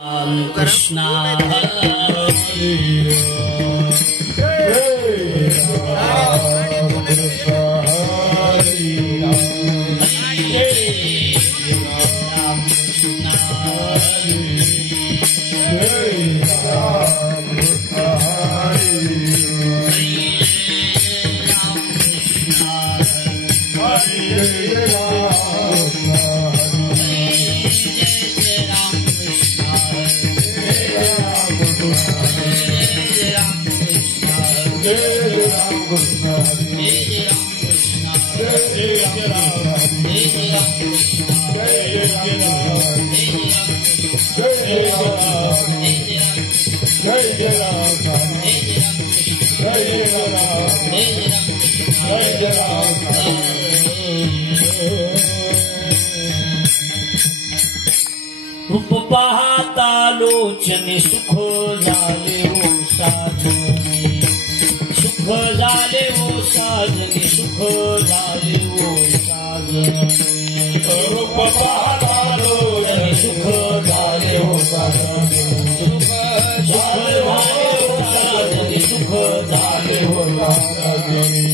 कृष्णा रूप पाहता लोचने सुख झाले हो साजनी, सुख झाले हो साजनी, सुख झाले हो साजनी। रूप पाहता लोचने सुख झाले हो साजनी, सुख झाले हो साजनी, सुख झाले हो साजनी।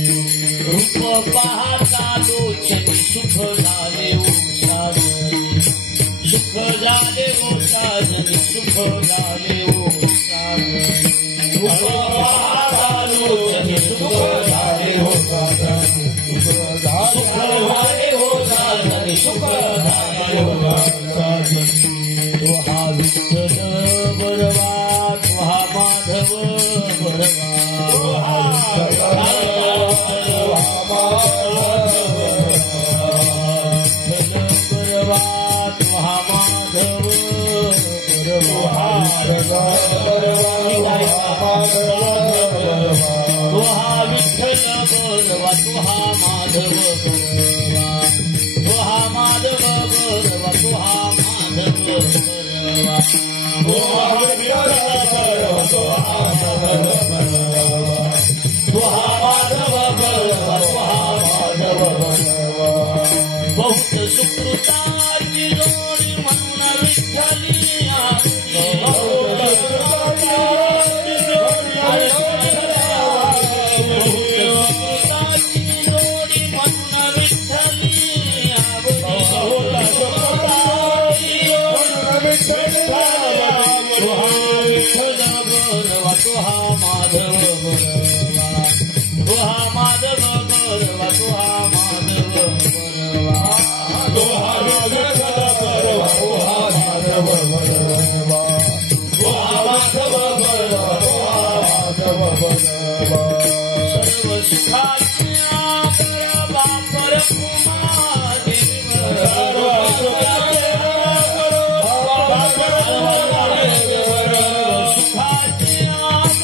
रूप पाहता लोचने सुख झाले हो साजनी, सुख झाले हो साजनी, सुख झाले हो साजनी। रूप पाहता लोचने सुख झाले हो साजनी, सुख झाले हो साजनी, सुख झाले हो साजनी। तुहा विठ्ठल बरवा, तुहा माधव बरवा, तुहा विठ्ठल बरवा, तुहा माधव बरवा, तुहा माधव बरवा, तुहा माधव बरवा, तुहा विठ्ठल बरवा, तुहा माधव बरवा, तुहा माधव बरवा, तुहा माधव बरवा। बहुत सुकृताची जोडी म्हणून विठ्ठली आली, बहुत सुकृताची जोडी म्हणून विठ्ठली आली, तुहा विठ्ठल बरवा, तुहा माधव बरवा, तुहा माधव बरवा, तुहा माधव बरवा, तुहा विठ्ठल बरवा, तुहा माधव बरवा, तुहा माधव बरवा, तुहा माधव बरवा। सर्व सुखाच्या बरवा परपुमा देवी, सर्व सुखाच्या बरवा परपुमा देवी, सुखाच्या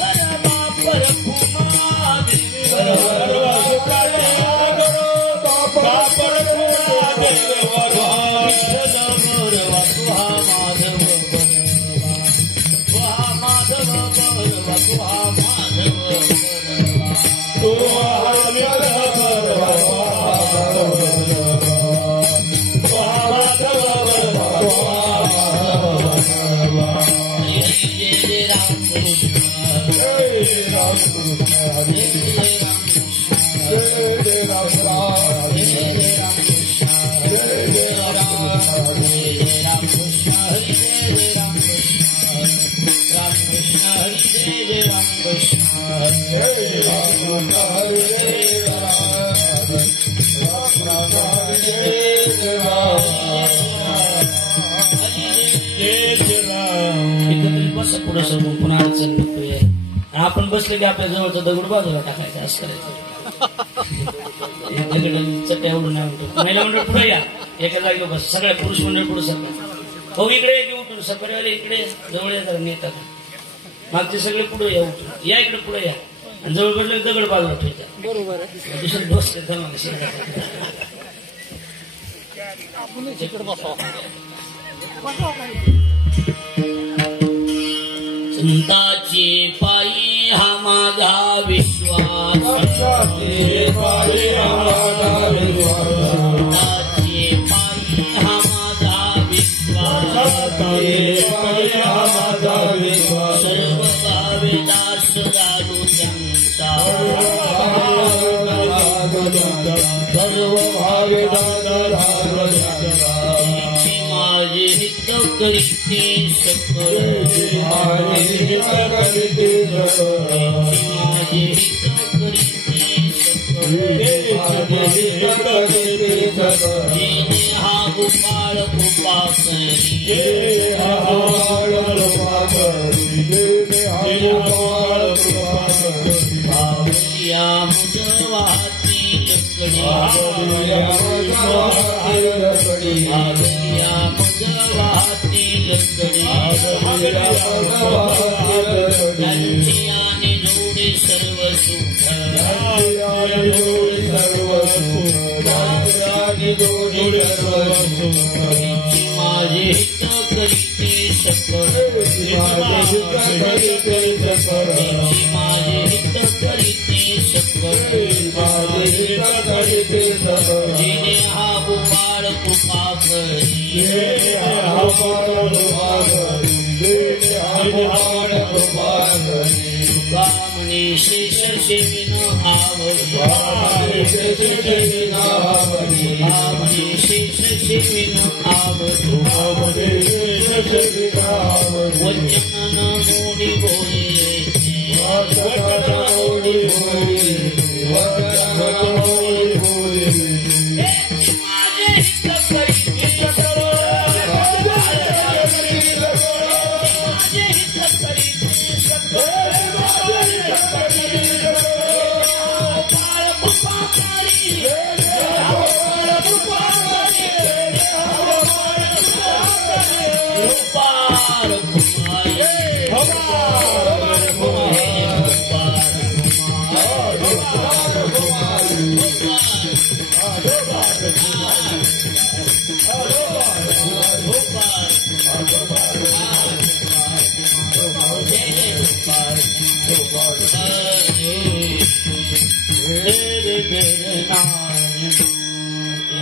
बरवा परपुमा देवी, सर्व सुखाच्या बरवा परपुमा देवी। विठ्ठल बरवा, तुहा माधव बरवा, तुहा माधव बरवा, तुहा माधव बरवा, तुहा माधव बरवा, तुहा माधव बरवा, तुहा माधव बरवा। जय जय राम कृष्ण, जय राम कृष्ण, जय राम कृष्ण, जय राम राम, जय राम कृष्ण, जय राम कृष्ण, जय राम कृष्ण, हरि जय राम कृष्ण, राम कृष्ण हरि जय राम कृष्ण, जय राम हरि जय राम, राम हरि जय राम, जय राम। एकत्रित बस पुढे समोर पुन्हा अडचण नको आहे, आपण बसले की आपल्या जवळचा दगड बाजूला टाकायचा, असं करायचं। दगड चट्ट्या उडून नाही म्हणतो, महिला मंडळ पुढे या, एका जागी बस, सगळ्या पुरुष मंडळ पुढे सरकार, हो इकडे की उठून सकाळी इकडे जवळ या, जरा नेतात मागचे सगळे पुढे या, उठून या, इकडे पुढे या, आणि जवळ बसले दगड बाजूला ठेवायचा, बरोबर दुसरं बसले संताची पायी हा माझा विश्वास, संताची पायी हा माझा विश्वास, संताची पायी हा माझा विश्वास, संताची पायी हा दारू त्यांचा सर्व भावे माझे हित करीते सकळ माझे हित करीते हा गोपाळ कृपा करी भावरिया मुजवाती लकडी भावरिया मुजवाती लकडी त्यांची आणि जोडी सर्व सुख माझे हित करीते सकळ माझे हित करीते सकळ जिने हा गोपाळ कृपा करी तुकामणी शेष सेविन आवडी शेष सेविन आवडू वचन मोडी बोले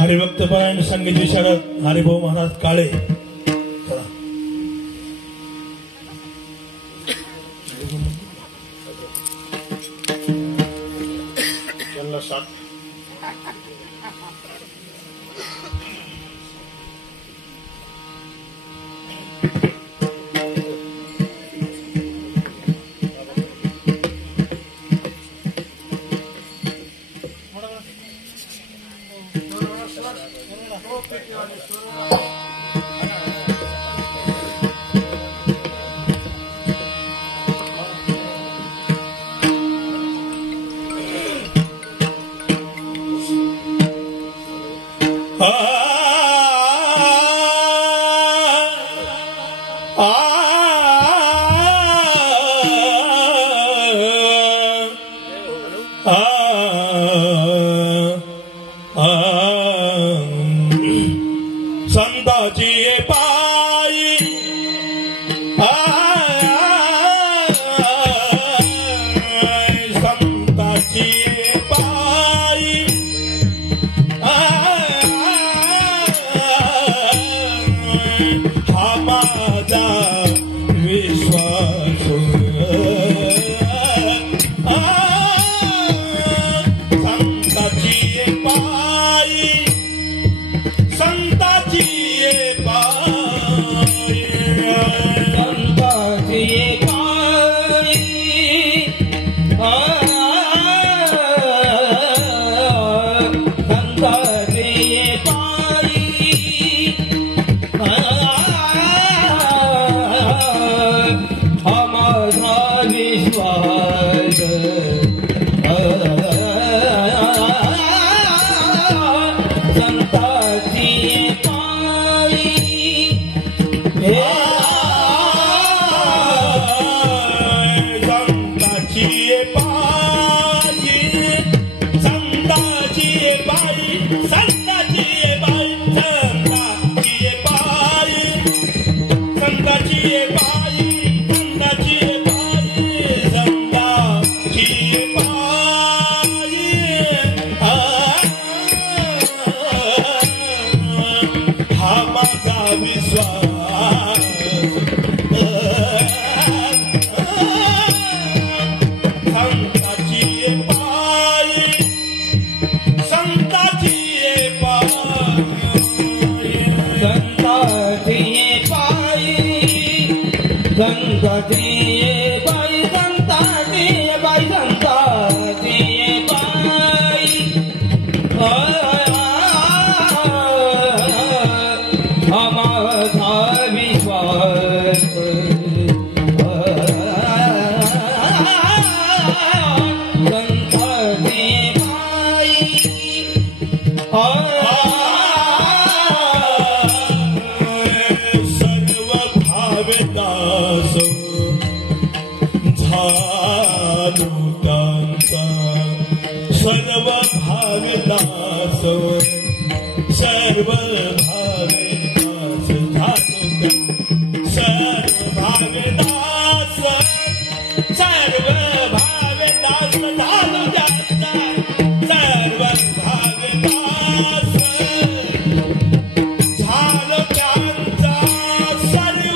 हरिभक्त पारायण संगीत विशारद हरिभाऊ महाराज काळे संताची पायी संताची पायी हा माझा विश्वास संताची पायी संताची पायी संताची बाई संताची बाई संताची बाई माझा विश्वास संताची बाई सर्व भावेदास झालुकांचा सर्व भावेदास सर्व भावेदास झालुका सर्व भावेदास सर्व भावेदास झालुका सर्व भावेदास झालो त्यांचा सर्व भावेदास झालो त्यांचा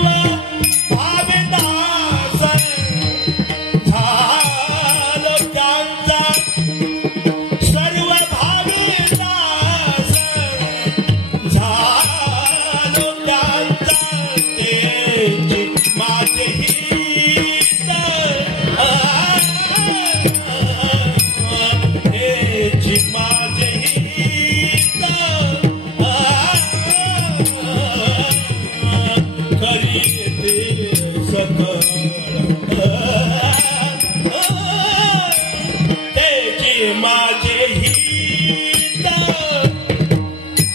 सर्व भावेदास झालो त्यांचा तेची माझे हित तेची माझे हित करीते सकळ तेची माझे हित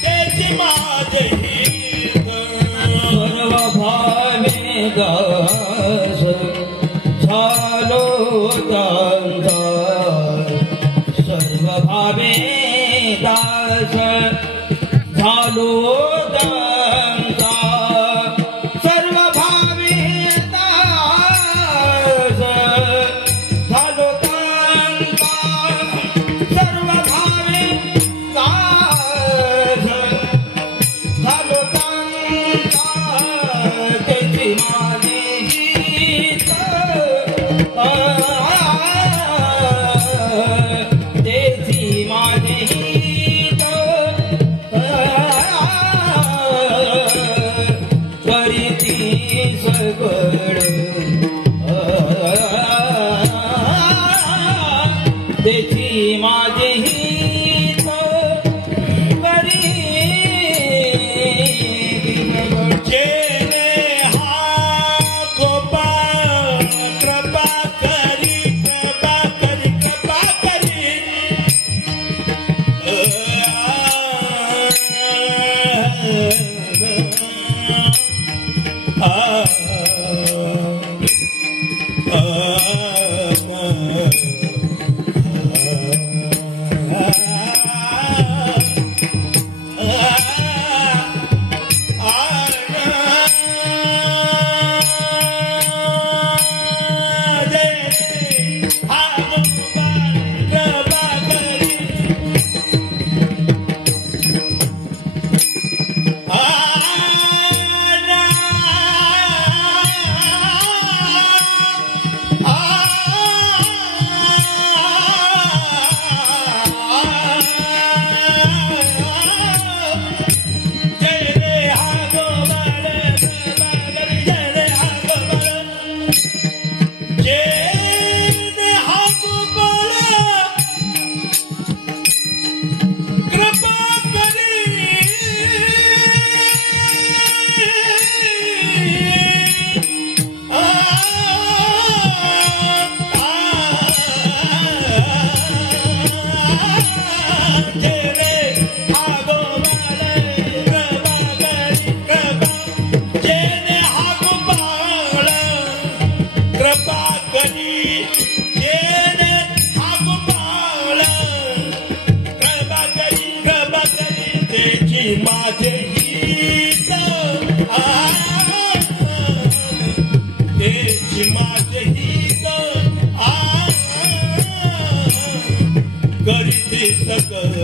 तेची माझे हित सर्व भावे दास झालो त्यांचा सर्व भावे दास झालो त्यांचा सर्व भावे दास झालो त्यांचा सर्व भावे दास झालो त्यांचा त्याची माझी गीत त्याची माझी गीत करीती सगळ त्याची माझी हित करी जेने हा गोपाळ कृपा करी कृपा करी कृपा करी माझे हित तेची माझे हित करीते सकळ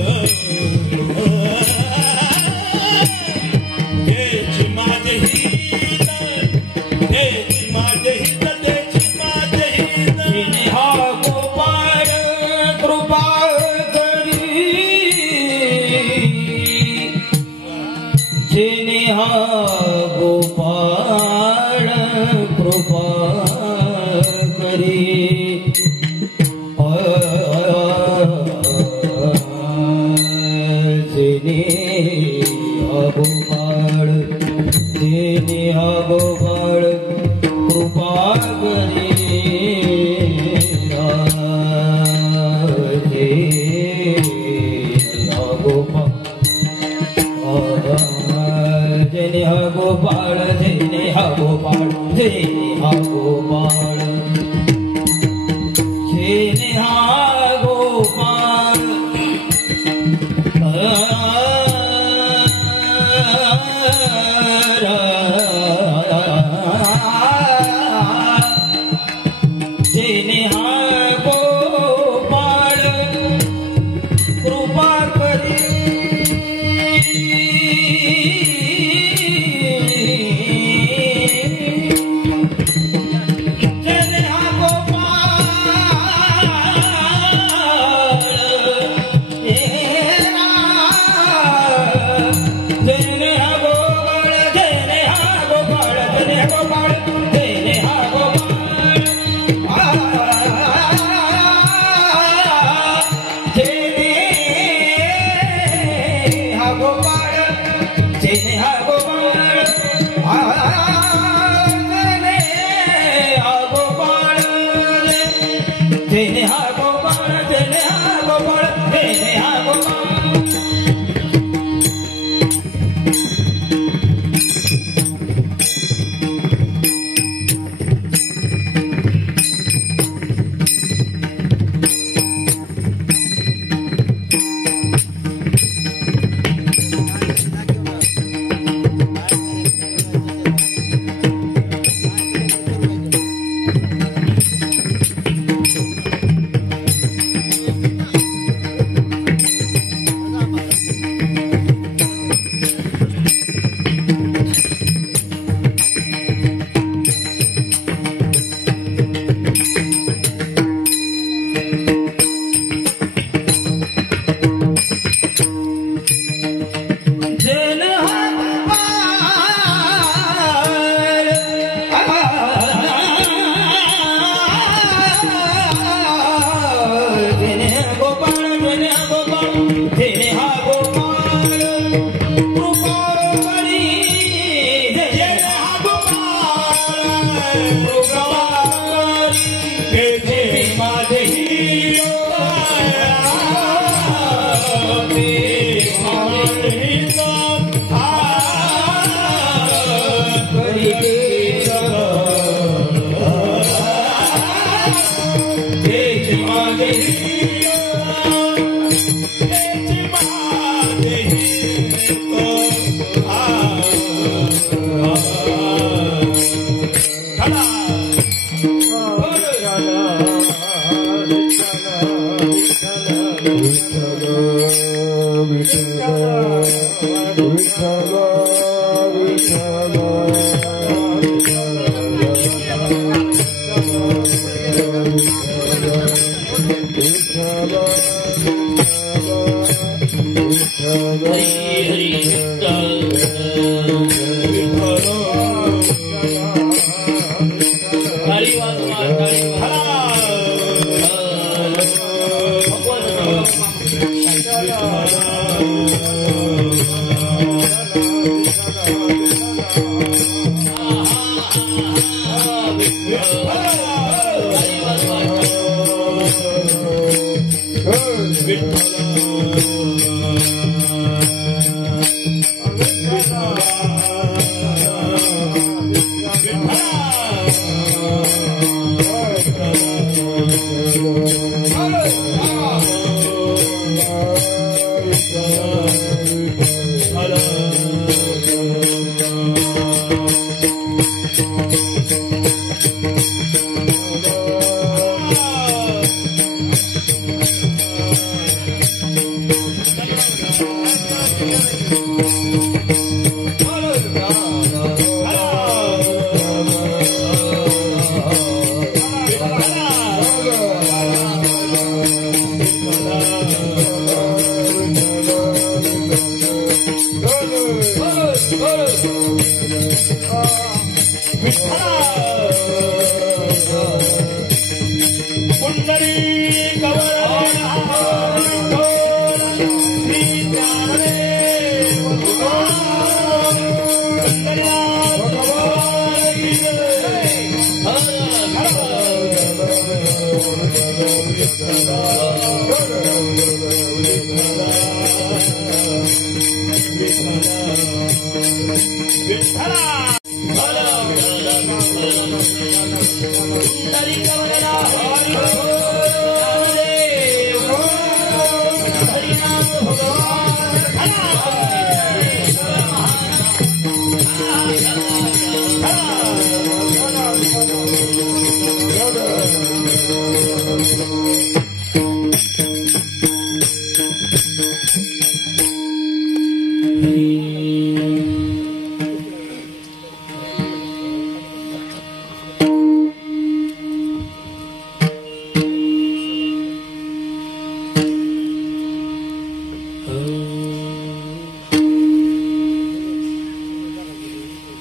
तेची माझे हित तेची माझे हित तेची माझे हित हा गोपाळ कृपा करी जेने हा गोपाळ कृपा करी गोपाळ देने गोपाळ कृपा करी जने गोपाळ जने गोपाळ जने गोपाळ जने गोपाळ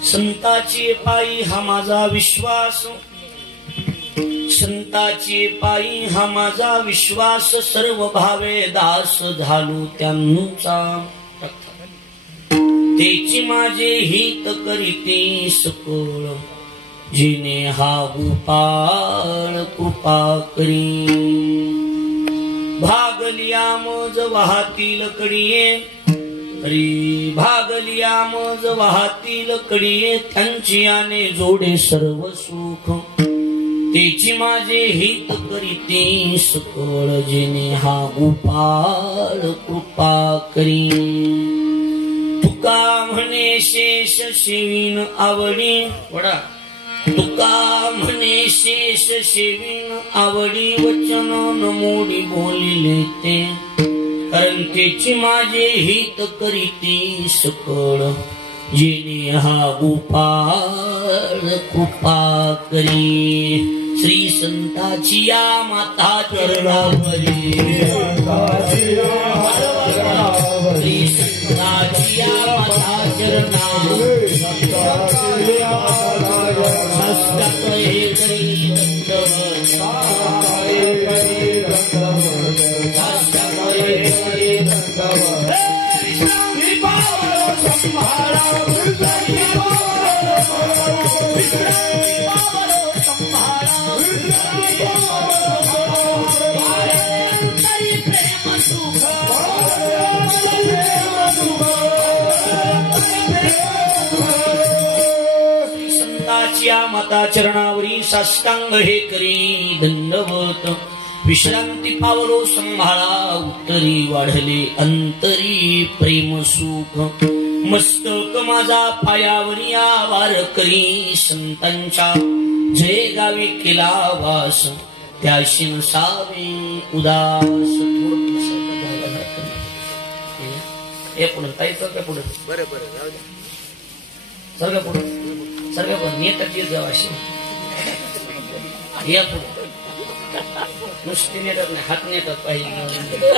संताची पायी हा माझा विश्वास, संताची पायी हा माझा विश्वास, सर्व भावे दास झालो त्यांचा, तेची माझे हित करीते सकळ, जिने हा गोपाळ कृपा करी, भागलिया मज वाहतील कडिये, हरी भागलिया मज वाहतील कडिये, त्यांची आने जोडे सर्व सुख, तेची माझे हित करीते सकळ, जिने हा गोपाळ कृपा करी, तुका म्हणे शेष सेवीन आवडी, वडा तुका म्हणे शेष सेवीन आवडी, वचन न मोडी बोलिले ते, कारण तेची माझे हित करीते सकळ, जिने हा गोपाळ कृपा करी, श्री संताची या माता चरणावरी, श्री संताची या माता चरणावरी, माता चरणावरी साष्टांग हे करी दंडवत, विश्रांती पावलो संभाळा, उत्तरी वाढले अंतरी प्रेम सुख, मस्तक माझा पायावरी आवार करी, संतांच्या जय गावी केला वास, त्याशी नसावे उदास, हे पुढे काही पुढे बरं बरं सर्व पुढे सर्व पण नेतात येत जाव असे या पुढे नुसते नेतात नाही, हात नेतात पाहिजे,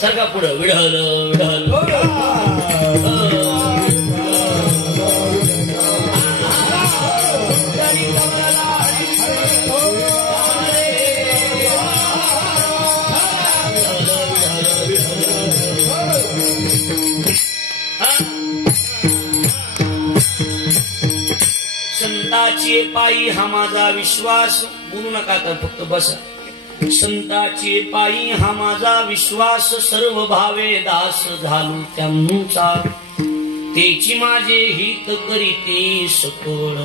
सर्व पुढे विढल विढल संताची पायी हा माझा विश्वास, बोलू नका तर फक्त बसा, संताची पायी हा माझा विश्वास, सर्व भावे दास झालो त्यांचा, तेची माझे हित करीते सकळ,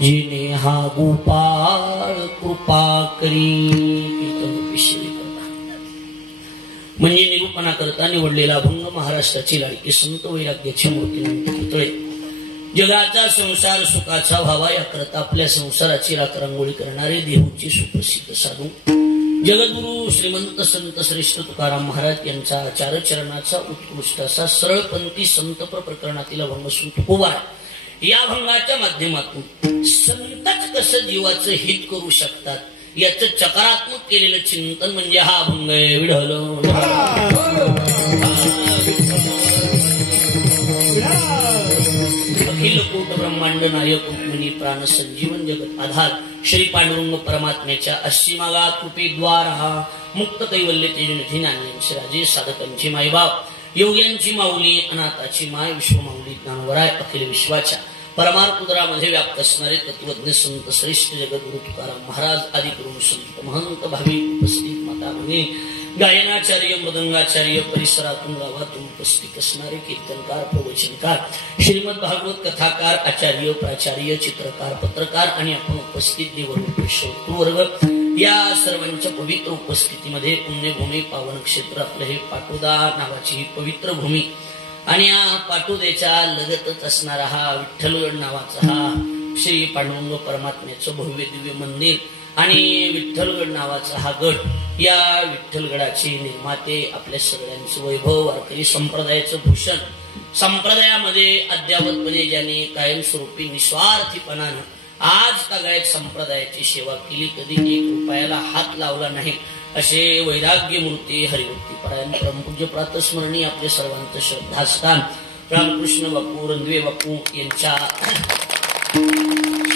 जिने हा गोपाळ कृपा करी, म्हणजे निरूपणा करता निवडलेला अभंग महाराष्ट्राची लाडकी संत वैराग्याची मूर्ती पुतळे, जगाचा संसार सुखाचा व्हावा याकरता आपल्या संसाराची राखरांगोळी करणारे देहूचे सुप्रसिद्ध साधू जगद्गुरु श्रीमंत संत श्रेष्ठ तुकाराम महाराज यांचा चारचरणाचा उत्कृष्ट असा सरळपंथी संतप्र प्रकरणातील अभंग तुकोबार, या अभंगाच्या माध्यमातून संतच कसं जीवाचं हित करू शकतात याचं सकारात्मक केलेलं चिंतन म्हणजे हा अभंग आहे. विढल अखिल कोट ब्रह्मांड नायक रुक्मिणी प्राण संजीवन जगत आधार श्री पांडुरंग परमात्म्याच्या असीमागा कृपेद्वारा मुक्त कैवल्य तेजनिधी ज्ञानलेंचे राजे साधकांची मायबाप योग्यांची माऊली अनाथाची माय विश्वमाऊली ज्ञानवराय अखिल विश्वाच्या परमार्थ उदरामध्ये व्याप्त असणारे तत्वज्ञ संत श्रेष्ठ जगद्गुरु तुकाराम महाराज आदी करून संत महंत भावी उपस्थित माता भगिनी गायनाचार्य मृदंगाचार्य परिसरातून गावातून उपस्थित असणारे कीर्तनकार प्रवचनकार श्रीमद भागवत कथाकार आचार्य प्राचार्य चित्रकार पत्रकार आणि आपण उपस्थित देवरूप वर्ग या सर्वांच्या पवित्र उपस्थितीमध्ये पुण्यभूमी पावन क्षेत्र आपलं हे पाटोदा नावाची ही पवित्र भूमी आणि या पाटोद्याच्या लगतच असणारा हा विठ्ठलगड नावाचा हा श्री पांडुरंग परमात्म्याचं भव्य दिव्य मंदिर आणि विठ्ठलगड नावाचा हा गड या विठ्ठलगडाचे निर्माते आपल्या सगळ्यांचं वैभव वारकरी संप्रदायाचं भूषण संप्रदायामध्ये अद्यावतपणे ज्यांनी कायमस्वरूपी निस्वार्थीपणानं आज तागायत संप्रदायाची सेवा केली कधी 1 रुपयाला हात लावला नाही असे वैराग्य मूर्ती हरिभक्ती परायण परमपूज्य प्रातस्मरणी आपले सर्वांचं श्रद्धास्थान रामकृष्ण बापू रणदिवे बापू यांच्या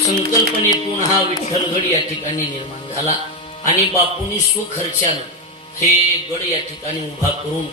संकल्पनेतून हा विठ्ठलगड या ठिकाणी निर्माण झाला आणि बापूंनी स्वखर्चानं हे गड या ठिकाणी उभा करून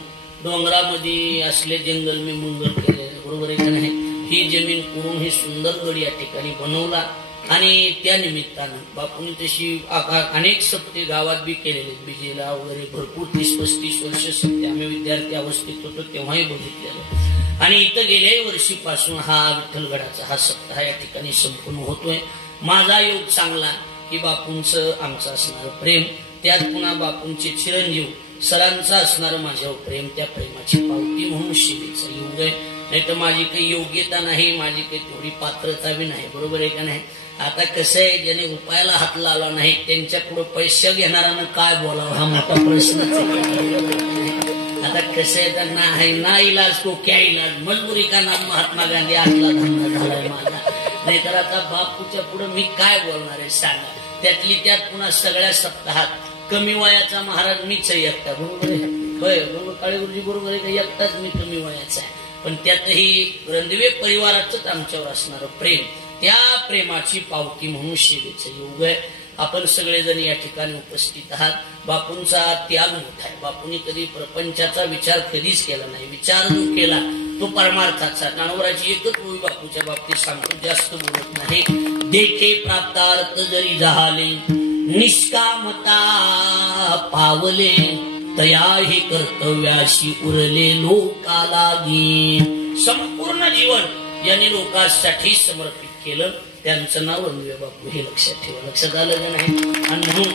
डोंगरामध्ये असले जंगल मी मंगल केले बरोबर आहे का नाही ही जमीन करून हे सुंदर गड या ठिकाणी बनवला आणि त्या निमित्तानं बापूंनी तशी अनेक सप्ते गावात बी केलेले बिजेला वगैरे भरपूर 30-35 वर्ष सप्ते आम्ही विद्यार्थी अवस्थेत होतो तेव्हाही बघितलेलं आणि इथं गेल्याही वर्षीपासून हा विठ्ठलगडाचा हा सप्ताह या ठिकाणी संपूर्ण होतोय माझा योग चांगला की बापूंचं आमचं असणारं प्रेम त्यात पुन्हा बापूंचे चिरंजीव सरांचं असणारं माझ्यावर प्रेम त्या प्रेमाची पावती म्हणून शिवेचा योग आहे नाही तर माझी काही योग्यता नाही माझी काही तेवढी पात्रता बी नाही बरोबर आहे का नाही आता कसं आहे ज्याने रुपयाला हात लावला नाही त्यांच्या पुढे पैसे घेणाऱ्यानं काय बोलावं हा मोठा प्रश्नच आता कसं आहे तर ना इलाज तो क्या इलाज मजबुरी का नाम महात्मा गांधी आतला धंदा झालाय माझा नाहीतर आता बापूच्या पुढे मी काय बोलणार आहे सांगा त्यातली त्यात पुन्हा सगळ्या सप्ताहात कमी वयाचा महाराज मीच एकटा बरोबर आहे होय बरोबर काळे गुरुजी बरोबर आहे का एकटाच मी कमी वयाचा आहे पण त्यातही रणदिवे परिवाराचंच आमच्यावर असणारं प्रेम त्या प्रेमाची पावती म्हणून सेवेचं योग आहे आपण सगळेजण या ठिकाणी उपस्थित आहात बापूंचा त्याग मोठा आहे बापूंनी कधी प्रपंचाचा विचार कधीच केला नाही विचार जो केला तो परमार्थाचा ज्ञानोबराची एकच ओळी बापूच्या बाबतीत सांगतो जास्त बोलत नाही देखे प्राप्तार्थ जरी झाले निष्कामता पावले तयाही कर्तव्याशी उरले लोकालागी संपूर्ण जीवन यांनी लोकांसाठी समर्पित केलं त्यांचं नाव रणदिवे बापू हे लक्षात ठेवा लक्षात आलं का नाही आणि म्हणून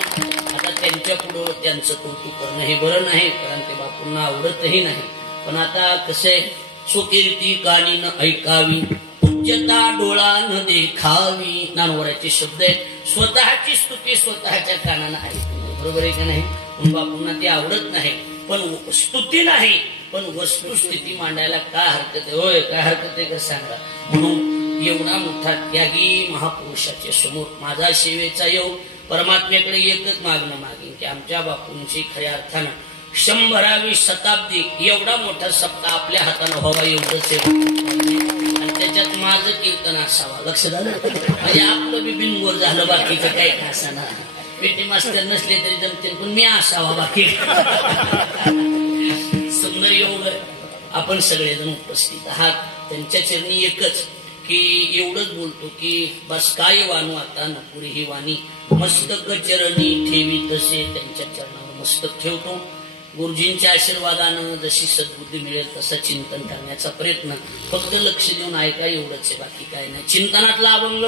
आता त्यांच्या पुढं त्यांचं कौतुक करणं हे बरं नाही कारण ते बापूंना आवडतही नाही पण आता कसं आहे स्वकीर्ती कानी न ऐकावी उच्चता डोळा न देखावी ज्ञानोबराचे शब्द आहेत स्वतःची स्तुती स्वतःच्या कानानं ऐकणं बरोबर आहे का नाही पण बापूंना ते आवडत नाही पण स्तुती नाही पण वस्तुस्थिती मांडायला काय हरकत आहे होय काय हरकत आहे का सांगा म्हणून एवढा मोठा त्यागी महापुरुषाच्या समोर माझा सेवेचा योग परमात्म्याकडे एकच मागणं मागेन की आमच्या बापूंची खऱ्या अर्थानं 100वी शताब्दी एवढा मोठा सप्ताह आपल्या हातानं व्हावा एवढंच आणि त्याच्यात माझं कीर्तन असावं लक्ष झालं म्हणजे आपलं बी बिनगोर झालं बाकीचं काही असाना पेटी मास्टर नसले तरी जमते पण मी असावा बाकी सुंदर योग आपण सगळेजण उपस्थित आहात त्यांच्या चरणी एकच की एवढंच बोलतो की बस काय वाणू आता नपुरी ही वाणी मस्तक चरणी ठेवी तसे त्यांच्या चरणावर मस्तक ठेवतो गुरुजींच्या आशीर्वादानं जशी सद्बुद्धी मिळेल तसं चिंतन करण्याचा प्रयत्न फक्त लक्ष देऊन ऐका एवढंच आहे बाकी काय नाही चिंतनातला अभंग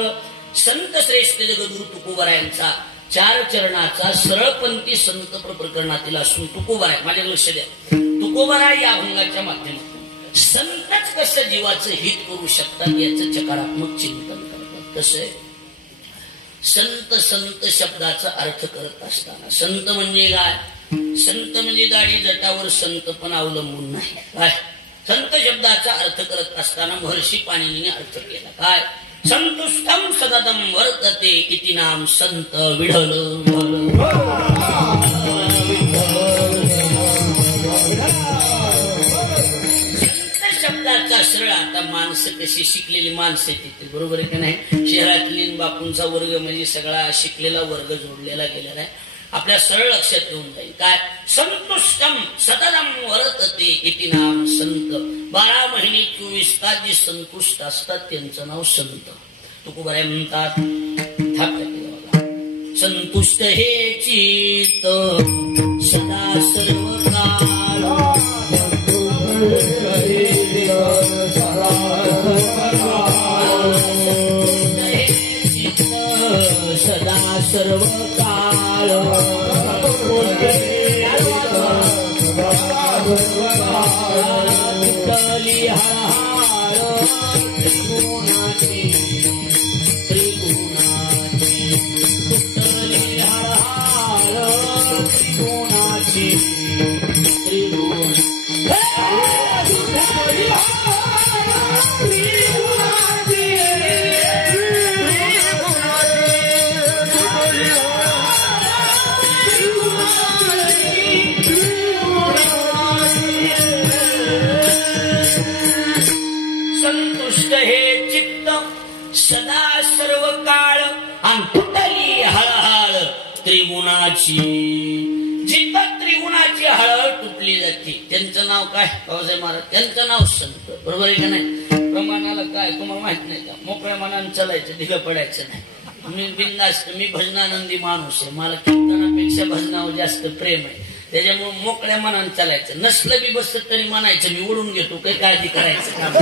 संत श्रेष्ठ जगद्गुरु तुकोबारायांचा 4 चरणाचा सरळपंथी संत प्रकरणातील असून तुकोबाराय माझ्या लक्ष द्या तुकोबाराय या अभंगाच्या माध्यमातून संतच कसं जीवाचं हित करू शकतात याचं सकारात्मक चिंतन करतात कसं आहे संत संत शब्दाचा अर्थ करत असताना संत म्हणजे काय संत म्हणजे दाढी जटावर संत पण अवलंबून नाही काय संत शब्दाचा अर्थ करत असताना महर्षी पाणिनीने अर्थ केला काय संतुष्टम सततम वर्तते इति नाम संत विठ्ठल संत शब्दाचा सरळ आता माणसं कशी शिकलेली माणसं तिथे बरोबर आहे का नाही. शहरातली बापूंचा वर्ग म्हणजे सगळा शिकलेला वर्ग जोडलेला गेलेला आहे. आपल्या सरळ लक्षात येऊन जाईल काय संतुष्टम सततम वर्तते इति नाम संत. 12 महिने 24 तास जे संतुष्ट असतात त्यांचं नाव संत. तुकोबाराय म्हणतात संतुष्ट हे चित्त सदा सर्व काळ सदा सर्व काळ कली हार त्रिगुणाची कली हार त्रिगुणाची त्रिगुण संतुष्ट हे चित्त सदा सर्व काळ आणि तुटली हळहळ त्रिगुणाची. जिथं त्रिगुणाची हळहळ तुटली जाते त्यांचं नाव काय बाबासाहेब महाराज त्यांचं नाव संत. बरोबर आहे का नाही. प्रमाणाला काय तुम्हाला माहित नाही का मोकळ्या मनानं चालायचं ढिगं पडायचं नाही. मी बिनधास्त मी भजनानंदी माणूस आहे. मला कीर्तनापेक्षा भजनावर जास्त प्रेम आहे. त्याच्यामुळे मोकळ्या मनानं चालायचं. नसलं बी बसत तरी म्हणायचं मी उडून घेतो काही काळजी करायचं काम.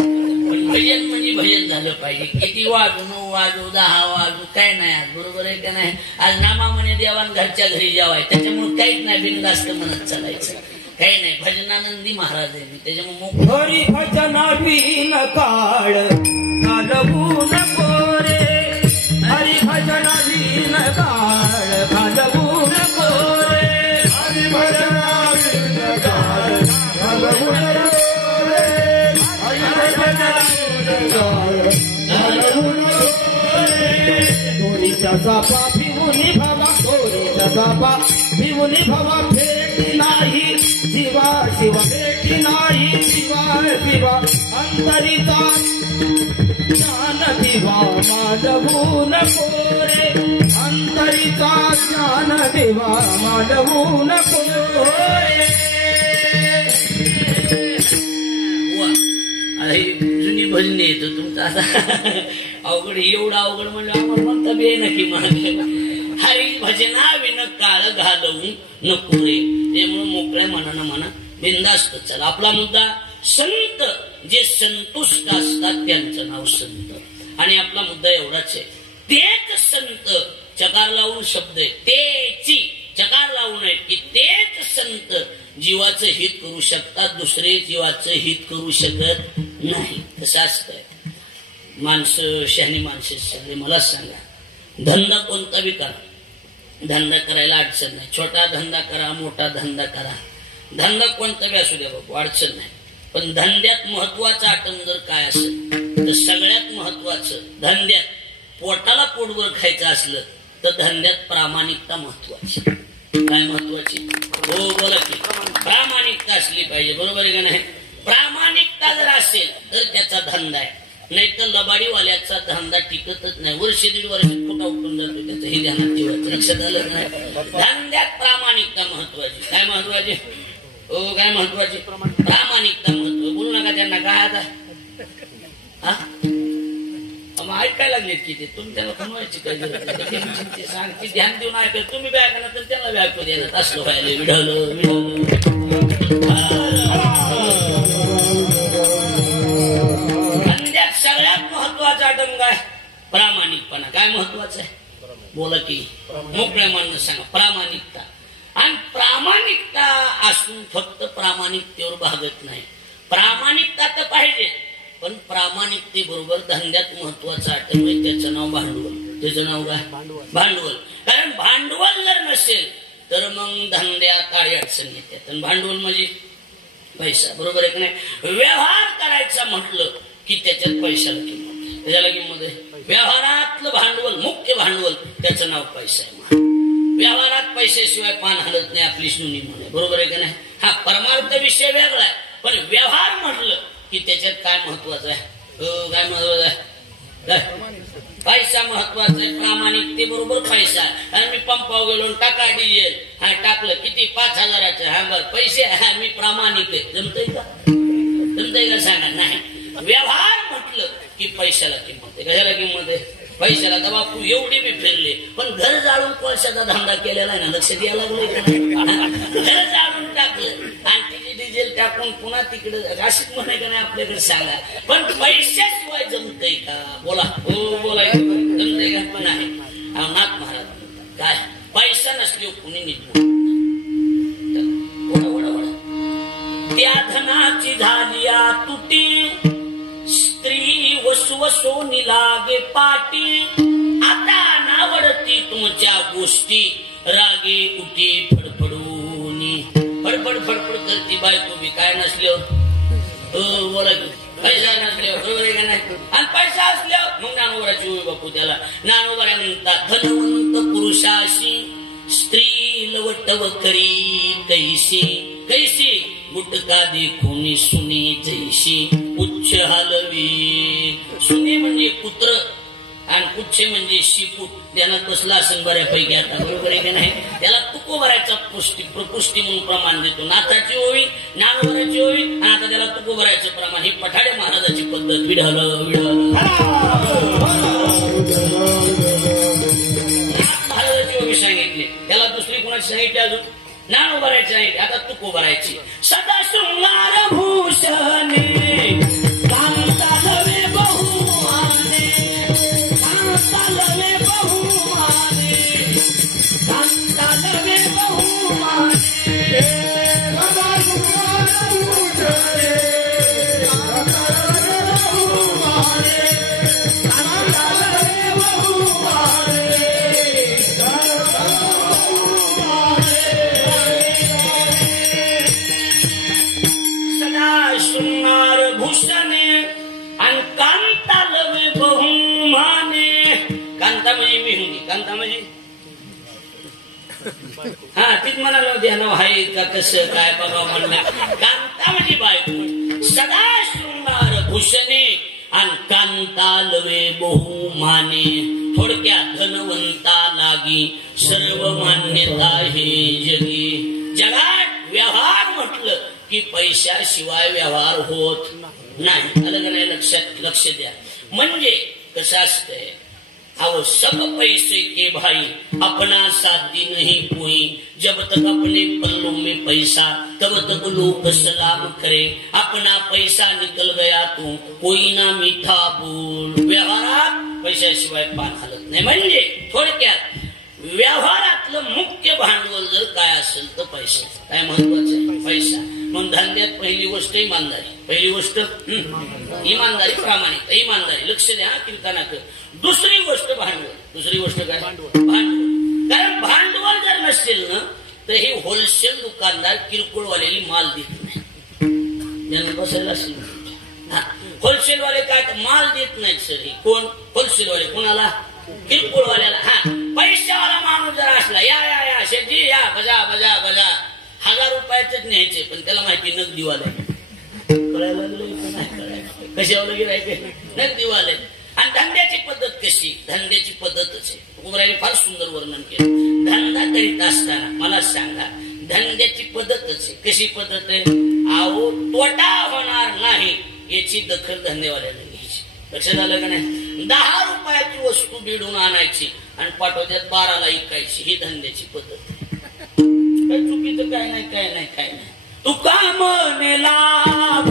पण भजन म्हणजे भजन झालं पाहिजे. किती वाजू 9 वाजू 10 वाजू काय नाही आज बरोबर आहे का नाही. आज नामा म्हणे देवान घरच्या घरी जेवाय त्याच्यामुळे काहीच नाही बिनधास्त म्हणत चालायचं काही नाही. भजनानंदी महाराज आहे मी त्याच्यामुळे हरी भजनावीन काळ घालवू नको रे. हरी भजनावीन काळ घालवू नको रे. हरी भजनावीन काळ घालवू नको रे. हरी भजनावीन काळ घालवू नको रे. दोरीच्या सापा भिवूनी भवा दोरीच्या सापा भिवूनी भवा भेटी नाही शिवा शिवा भेटी नाही शिवा शिवा अंतरिता ज्ञान दिवा मालवू नको रे. अंतरिता ज्ञान दिवा मालवू नको रे. जुनी भजने येतं तुमचं आता अवघड एवढं अवघड म्हणलं आम्हाला म्हणता बी नक्की मागे. हरी भजना विन काळ घालवू नको रे. त्यामुळे मोकळ्या मनानं म्हणा बिनधास्त चला. आपला मुद्दा संत जे संतुष्ट असतात त्यांचं नाव संत. आणि आपला मुद्दा एवढाच आहे तेच संत चकार लावून शब्द आहे तेची चकार लावू नये की तेच संत जीवाचं हित करू शकतात दुसरे जीवाचं हित करू शकत नाही. तसं असतंय. माणसं शहाणी माणसं सगळे मला सांगा धंदा कोणता बी करा. धंदा करायला अडचण नाही. छोटा धंदा करा मोठा धंदा करा. धंदा कोणता बी असू द्या बाबू अडचण नाही. पण धंद्यात महत्वाचं आटम जर काय असेल तर सगळ्यात महत्वाचं धंद्यात पोटाला पोटभर खायचं असलं तर धंद्यात प्रामाणिकता महत्वाची. काय महत्वाची हो बोला की प्रामाणिकता असली पाहिजे बरोबर आहे का नाही. प्रामाणिकता जर असेल तर त्याचा धंदा आहे. नाही तर लबाडीवाल्याचा धंदा टिकतच नाही. वर्ष 1.5 वर्ष खोटा उठून जातो त्याचं हे ध्यानात ठेवायचं लक्षात आलं नाही. धंद्यात प्रामाणिकता महत्वाची. काय महत्वाची हो काय महत्वाची प्रामाणिकता महत्व. बोलू नका त्यांना काय आता मग ऐकायला लागलेत की ते तुम्ही त्याला कमवायची काय गरज सांग की ध्यान देऊन ऐकाय तुम्ही बी ऐका तर त्यांना बी ऐकू देणार असलं पाहिजे. विढवलं धंद्यात सगळ्यात महत्वाचा ढंग आहे प्रामाणिकपणा. काय महत्वाचं आहे बोला की मोकळ्या मनानं सांगा प्रामाणिकता. आणि प्रामाणिकता असून फक्त प्रामाणिकतेवर भागत नाही. प्रामाणिकता तर पाहिजे पण प्रामाणिकतेबरोबर धंद्यात महत्वाचं आठवण आहे त्याचं नाव भांडवल. त्याचं नाव काय भांडवल. कारण भांडवल जर नसेल तर मग धंद्यात आडी अडचण येतात. आणि भांडवल म्हणजे पैसा बरोबर आहे का नाही. व्यवहार करायचा म्हटलं की त्याच्यात पैशाला किंमत त्याच्याला किंमत आहे. व्यवहारातलं भांडवल मुख्य भांडवल त्याचं नाव पैसा आहे. व्यवहारात पैशाशिवाय पान हलत नाही आपली सुनी म्हणे बरोबर आहे का नाही. हा परमार्थ विषय वेगळा आहे पण व्यवहार म्हटलं की त्याच्यात काय महत्वाचं आहे? काय महत्वाचं आहे? पैसा महत्वाचा आहे. प्रामाणिकतेबरोबर पैसा. आणि मी पंपावर गेलो टाका डिझेल, हा टाकलं किती 5,000चं, हा बर पैसे, हा मी प्रामाणिक आहे. जमतंय का? जमतंय का सांगा? नाही. व्यवहार म्हटलं की पैशाला किंमत आहे. कशाला किंमत आहे? पैशाला. तर बापू एवढे बी फिरले पण घर जाळून कोळशाचा धंदा केलेला आहे ना, लक्ष द्यायला लागलोय का? घर जाळून टाकलं आणि तिची डिझेल टाकून पुन्हा तिकडे अशीच म्हणाय का नाही आपल्याकडे सांगा. पण पैशाशिवाय जमतंय का? बोला. हो बोलाय जमतंय का? नाही. नाथ महाराज काय पैसा नसले कुणी निघतो. त्या धनाची झाली तुटी, स्त्री वसवसो निलागे पाटी, आता नावडती तुमच्या गोष्टी, रागे उठी फडफडूनी. फडफड फडफड करती बायको बी. काय नसल्यावर बोला की पैसा नसल्यावर, बरोबर आहे का नाही? आणि पैसा असल्यावर मग नानोबराची होई बापू. त्याला नानोबरा म्हणतात धनवंत पुरुषाशी स्त्री लवटव करी कैसी, कैसी गुटका देखुनी सुने जैशी, उच्च हलवी. सुने म्हणजे कुत्र आणि पुच्छे म्हणजे शिपूट. त्यानं कसला असेल बऱ्यापैकी आता, बरोबर आहे का नाही? त्याला तुकोबरायचा पुष्टी म्हणून प्रमाण देतो. नाथाची होई, नानोबराची होई, आणि आता त्याला तुकोबरायचं प्रमाण. ही पठाडे महाराजाची पद्धत. विढाल विढाल महाराजाची होई सांगितली. त्याला दुसरी कोणाची सांगितली? अजून नानोबरायची सांगितली. आता तुकोबरायची. सदा शृंगार भूषणे कांतालवे बहुमाने, कांतालवे बहुमाने, कांतालवे बहुमाने, सदा शृंगार भूषणे कांतालवे बहुमाने, कांतालवे बहुमाने. शृंगार भूषणे आणि कांतालवे बहुमाने. कांता म्हणजे मेहुणी. कांता म्हणजे हा तीच म्हणाला ध्यानाव आहे का कसं काय बघा म्हणला. कांता म्हणजे बायको. सदा शृंगार भूषणे आणि कांतालवे बहुमाने. थोडक्यात धनवंता लागी सर्व मान्यता हे जगी. जगात व्यवहार म्हटलं की पैशाशिवाय व्यवहार होत नाही. अलग नाही. लक्ष द्या. म्हणजे कसं असतंय, अहो सब पैसे के भाई अपना साथी नहीं कोई, जब तक अपने पल्लों में पैसा तब तक लोग सलाम करे, अपना पैसा निकल गया तो कोई ना मीठा बोल. व्यवहारात पैशाशिवाय पान हलत नाही. म्हणजे थोडक्यात व्यवहारातलं मुख्य भांडवल जर काय असेल तर पैसा. काय महत्वाचं आहे? पैसा. म्हणून धंद्यात पहिली गोष्ट इमानदारी. पहिली गोष्ट इमानदारी, प्रामाणिकता, इमानदारी. लक्ष द्या कीर्तनात. दुसरी गोष्ट भांडवल. दुसरी गोष्ट काय? भांडवल. कारण भांडवल जर नसेल ना तर हे होलसेल दुकानदार किरकोळवाल्याला माल देत नाही. ज्यांना बसायला असेल होलसेलवाले काय माल देत नाहीत सर. कोण? होलसेलवाले. कोणाला? किरकोळवाल्याला. हा पैशावाला माणूस जर असला, या या या शेठी या, बजा बजा बजा, 1000 रुपयाच न्यायचे पण त्याला माहिती नगदीवाले. कळायला लागलं नाही? कळायला कशावर गिरायचे? नगदीवाले. आणि धंद्याची पद्धत कशी? धंद्याची पद्धतच आहे. उमराने फार सुंदर वर्णन केलं. धंदा करीत असताना मला सांगा, धंद्याची पद्धतच आहे. कशी पद्धत आहे? अहो तोटा होणार नाही याची दखल धंदेवाल्याने घ्यायची. लक्षात आलं का नाही? 10 रुपयाची वस्तू बिडून आणायची आणि पाठवत्यात 12ला विकायची. ही धंद्याची पद्धत. काही चुकीचं काय नाही, काय नाही, काय नाही. तू कामने लाभ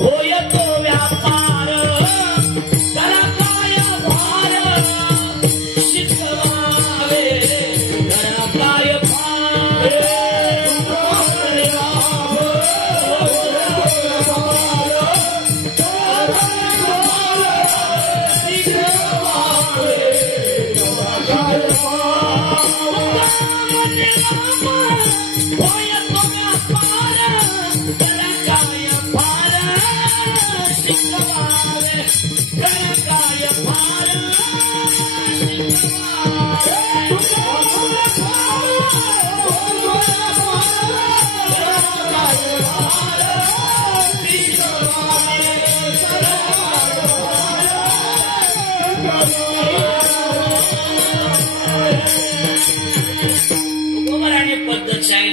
होय तो व्यापार, करा काय भार शिकवावे, करा काय भार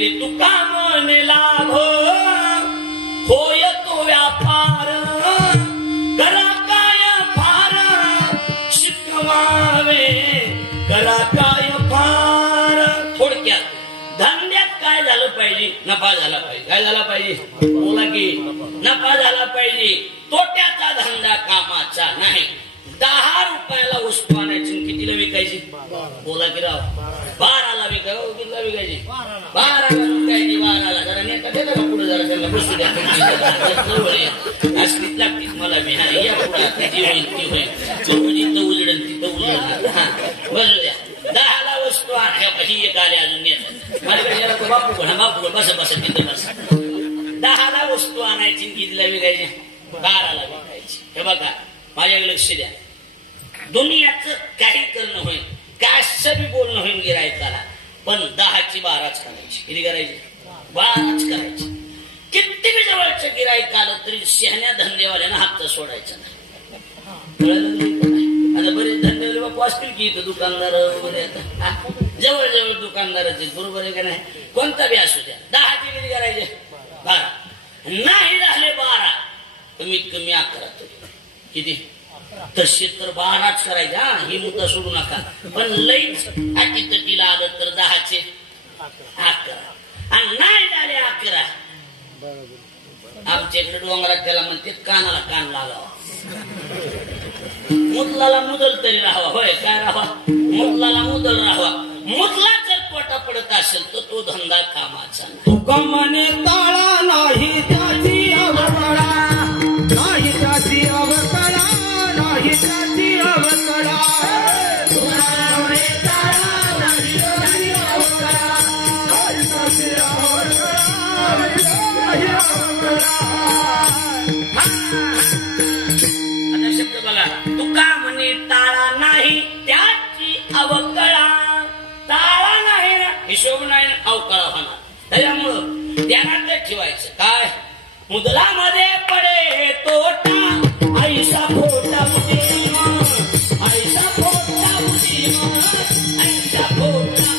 केले तुका मन लाभ होय तो व्यापार करा काय फार शिकवावे करा काय फार. थोडक्यात धंद्यात काय झालं पाहिजे? नफा झाला पाहिजे. काय झाला पाहिजे? बोला की नफा झाला पाहिजे. तोट्याचा धंदा कामाचा नाही. 10 रुपयाला वस्तू आणायची कितीला विकायची? बोला की राव 12ला विकायची. 12ला विकायची. 12ला जरा नेता दे जरा पुढे जरा त्यांना बसू द्या. असलीच लागते मला मी. हा या पुढे किती होईल ती होईल. जिथं उजडन तिथं उजडणार. हा बसू द्या. 10ला वस्तू ही एक आले अजून नेता माझ्याकडे बापू बापू बस बस तिथं बस. 10ला वस्तू आणायची कितीला विकायची? 12ला विकायची. हे बघा माझ्याकडे लक्ष द्या. दुनियाचं काही करणं होईल काय बी बोलणं होईल गिरायकाला पण 10ची 12च करायची. किती करायची? 12च करायची. किती बी जवळचं गिरायक आलं तरी शहाण्या धंदेवाल्यानं हात सोडायचा नाही. आता बरेच धंदेवाले बापू असतील की इथं दुकानदार वगैरे आता जवळ जवळ दुकानदारच आहेत. बरोबर आहे का नाही? कोणता बी असू द्या 10ची किती करायचे? 12. नाही झाले 12 कमीत कमी 11 तरी. किती? तसे तर 12च करायचे. हा ही मुद्दा सोडू नका. पण लईच अटीतटीला आलं तर 10चे 11 आणि नाही झाले 11. आमच्या इकडे डोंगरात त्याला म्हणते कानाला कान लागावा. मुदलाला मुदल तरी राहावा. होय काय राहावा? मुदलाला मुदल राहावा. मुदला जर पोटा पडत असेल तर तो धंदा कामाचा नाही. तुका म्हणे ताळा नाही त्याची अवतळा नाही त्याची अवतळा नाही त्याची अवतळा. तुका म्हणे ताळा नाही त्याची अवतळा नाही त्याची अवतळा नाही अवतळा. आता शब्द बघा. तुका म्हणे ताळा नाही त्याची अवकळा. ताळा नाही ना हिशोब नाही ना अवकळा होणार. त्याच्यामुळं ध्यानात ठेवायचं काय? मुदलामध्ये पडे तोटा ऐसा फोटा उदीमा ऐसा फोटा उदीमा ऐसा फोटा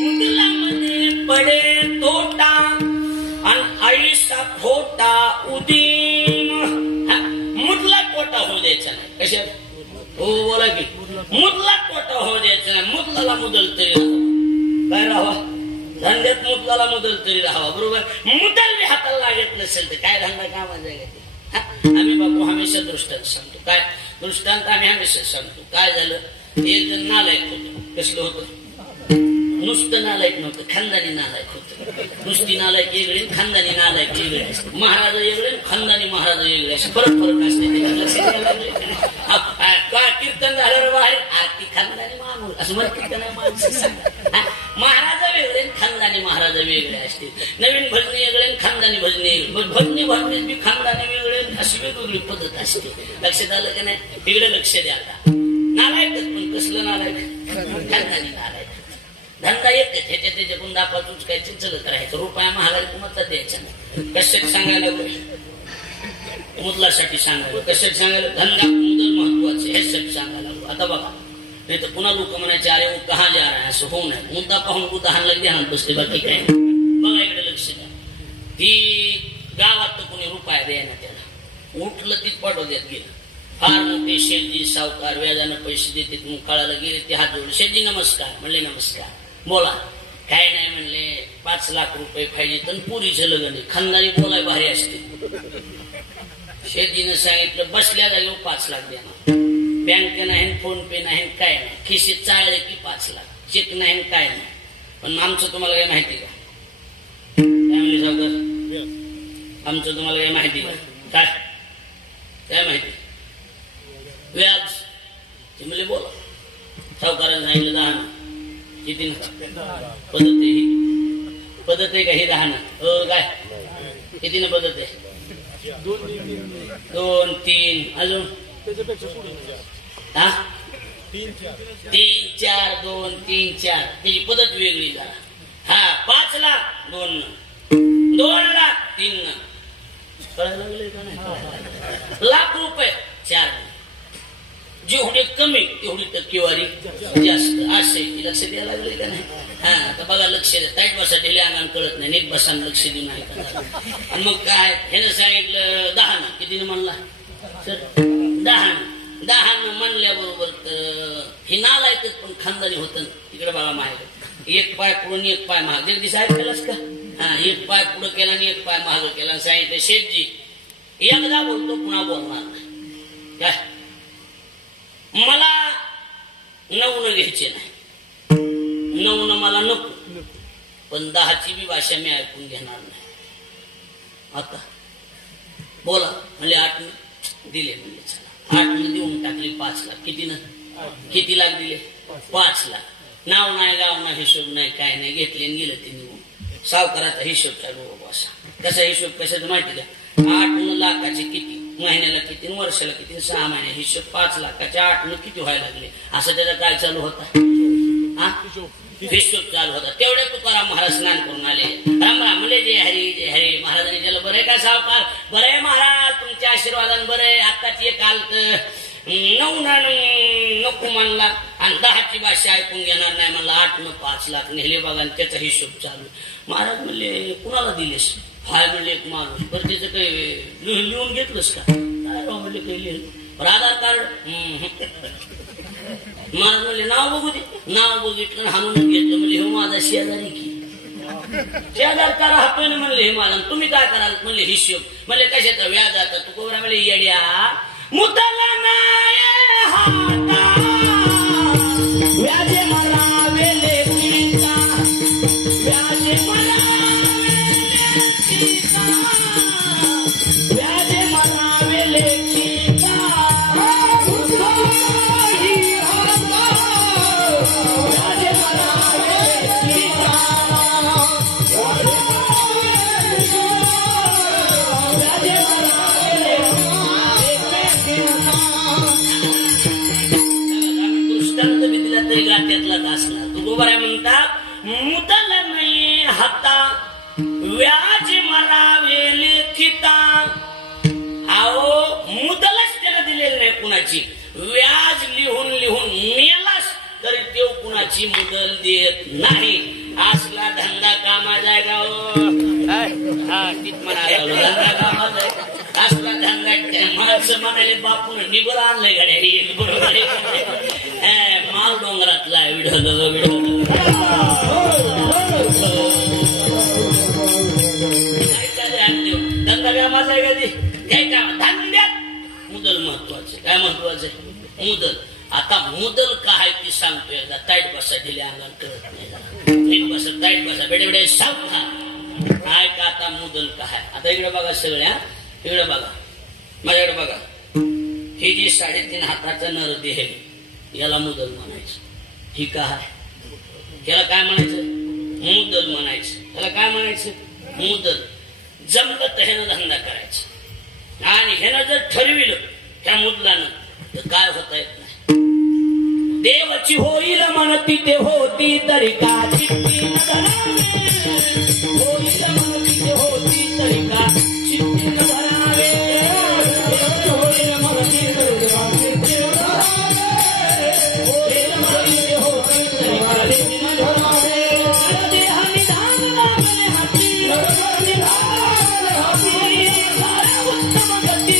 मुदलामध्ये पडे तोटा आणि ऐसा फोटा उदीम. मुदला तोटा होऊ द्यायचा नाही. कशात? हो बोला की मुदला तोटा होऊ द्यायचा नाही. मुदलाला मुदल तरी राहावा. काय राहावा? धंद्यात मुदलाला मुदल तरी राहावा. बरोबर. मुदल बी हाताला लागत नसेल तर काय धंदा कामाचा आहे? आम्ही बापू हमेशा दृष्टांत सांगतो. काय दृष्टांत आम्ही हमेशा सांगतो. काय झालं? एक जण नालायक होतं. कसलं होतं? नुसतं नालायक नव्हतं खानदानी नालायक होतं. नुसती नालायक वेगळी खानदानी नालायक वेगळे असते. महाराज वेगळे खानदानी महाराज वेगळे असते. फरक असते. कीर्तन झालं बाहेर आरती खानदानी माणूस असं मला कीर्तन माणसं महाराज वेगळे खानदानी महाराज वेगळे असते. नवीन भजनी वेगळे खानदानी भजनी भजनी भजनी बी खानदानी वेगळे अशी वेगवेगळी पद्धत असते. लक्षात आलं का नाही? तिकडे लक्ष द्या. आता नालायकच पण कसलं नालायक? खानदानी नालायक. धंदा येते त्याच्या गुंडा पाचूच काय चलत राहायचं. रुपया महागाई कुमाचा द्यायचा नाही. कशात सांगायला मुदलासाठी सांगायला. कशात सांगायला? धंदा मुदल महत्वाचे ह्यासाठी सांगायला. आता बघा नाही तर पुन्हा लोक म्हणायचे अरे वो कहा जा रहा है असं होऊ नये. मुद्दा पाहून उदाहरण लग ध्यानात बसते. बाकी काय बघा इकडे लक्ष द्या. ती गावात तर कोणी रुपया द्यायना त्याला. उठलं तीच पाठव द्यात गेलं. फार मोठे शेठजी सावकार व्याजानं पैसे देते. मग कळायला गेले ते हात जोडले. शेठजी नमस्कार म्हणले. नमस्कार बोला. काय नाही म्हणले 5 लाख रुपये पाहिजे तर पुरीचं लग्न. खानदारी बोलाय भारी असते. शेठजीनं सांगितलं बसल्या जागेवर 5 लाख देणार. बँक नाही फोन पे नाही काय नाही. खिसे चाळले की 5 लाख. चेक नाही काय नाही. पण आमचं तुम्हाला काय माहिती का? काय म्हणले सावकार? आमचं तुम्हाला काय माहिती का? काय काय माहिती? व्याज ते म्हणले बोला. सावकारांनी सांगितलं 10. किती पद्धत आहे ही? पद्धत आहे का ही? 10 काय किती पद्धत आहे? 2 3 अजून 3 4 2 3 4 त्याची पद्धत वेगळी जरा. 5 लाख 2 2 लाख 3 कळायला लागले का नाही? लाख रुपये 4 जेवढे कमी तेवढी टक्केवारी जास्त असे लक्ष द्यायला लागले का नाही? हा आता बघा लक्ष द्या. टाईट बसा दिले अंगान कळत नाही नीट बसानं लक्ष देऊन ऐका. आणि मग काय ह्यानं सांगितलं 10 कितीनं म्हणला सर? 10 म्हणल्याबरोबर हे नालायकच पण खानदानी होतं. तिकडे बघा माहेर एक पाय पुढून एक पाय महाग जगदीश ऐकलंच का? हा एक पाय पुढे केला आणि एक पाय महाग केला. सांगितलं शेठजी एकदा बोलतो पुन्हा बोलणार नाही. काय मला 9 घ्यायचे नाही. 9 मला नको पण 10ची बी भाषा मी ऐकून घेणार नाही. आता बोला म्हणजे 8 दिले म्हणजे चला 8 देऊन टाकले 5 लाख. किती लाख दिले? 5 लाख. नाव नाही गाव नाही हिशोब नाही काय नाही घेतले गेलं ते निघून. सावकाराचा हिशोब चालू असा. कसा हिशोब कशाचा माहिती का? 8 लाखाचे किती महिन्याला किती वर्षाला किती 6 महिने हिशोब 5 लाखाच्या 8 किती व्हायला लागले असं त्याचा काय चालू होता? हिशोब चालू होता. तेवढे तुकाराम महाराज स्नान करून आले. राम राम म्हणले जय हरी. महाराजांनी त्याला बरे का सावकार? बरे महाराज तुमच्या आशीर्वादाने बरे. आत्ताची एक आलत 9 नको म्हणला आणि 10ची भाषा ऐकून घेणार नाही म्हणला. 8 5 लाख नेले बघा. त्याचा हिशोब चालू. महाराज म्हणले कुणाला दिलेस? हाय म्हणले एक माणूस. बरं त्याचं काही लिहून घेतलंस का? म्हणले काही लिहिलं. आधार कार्ड? महाराज म्हणले नाव बघू दे. नाव बघितलं हाणून घेतलं. म्हणले हे माझा शेजारी की शेजार करा हापणे म्हणले हे माझा. तुम्ही काय कराल? म्हणले हिशोब. म्हणले कशाचा? व्याजाचा. तू कोबरा म्हणले येड्या मुताला नाही हाता व्याजे मरावे लेखीचा व्याजे व्याजे मरावे लेखीचा व्याजे मरावे लेखीचा व्याजे मरावे दृष्टांत बी दिला तरी गाठ्यातलाच असला. तू गोबऱ्या म्हणतात मुदल नाही हाता व्याज मरावे लेखिता. अहो मुदलच त्याला दिलेली नाही कुणाची. व्याज लिहून मेलास तरी देव कुणाची मुदल देत नाही. असला धंदा कामा जायगा धंदा कामा जायगा असला धंदा माणसं म्हणाले बापून निबर आणलंय गाड्या बरोबर माल डोंगरातला विढवलं धंदा कामाचा आहे कधी घ्यायचा. धंद्यात मुदल महत्वाचं. काय महत्वाचं आहे? मुदल. आता मुदल काय ती सांगतोय. एकदा ताईट बसा दिले अंगात कळत नाही. नीट बसा ताईट बसा बेडे सांगता काय का आता मुदल काय. आता इकडे बघा सगळ्या इकडे बघा माझ्याकडे बघा. ही जी 3.5 हाताचा नरदेह याला मुदल म्हणायचं. ही काय? याला काय म्हणायचं? मुदल म्हणायचं. त्याला काय म्हणायचं? मुदल. जमलं तर ह्यानं धंदा करायचा आणि ह्यानं जर ठरविलं त्या मुदलानं तर काय होता येत नाही. देवाची होईल म्हणती ते होती तरी का चित्ती न धरावे. होईल म्हणती ते होती तरी का चित्ती न धरावे. होईल म्हणती ते होईल म्हणती ते होती तरी का चित्ती न धरावे. देह निधान लागले हाती उत्तम गती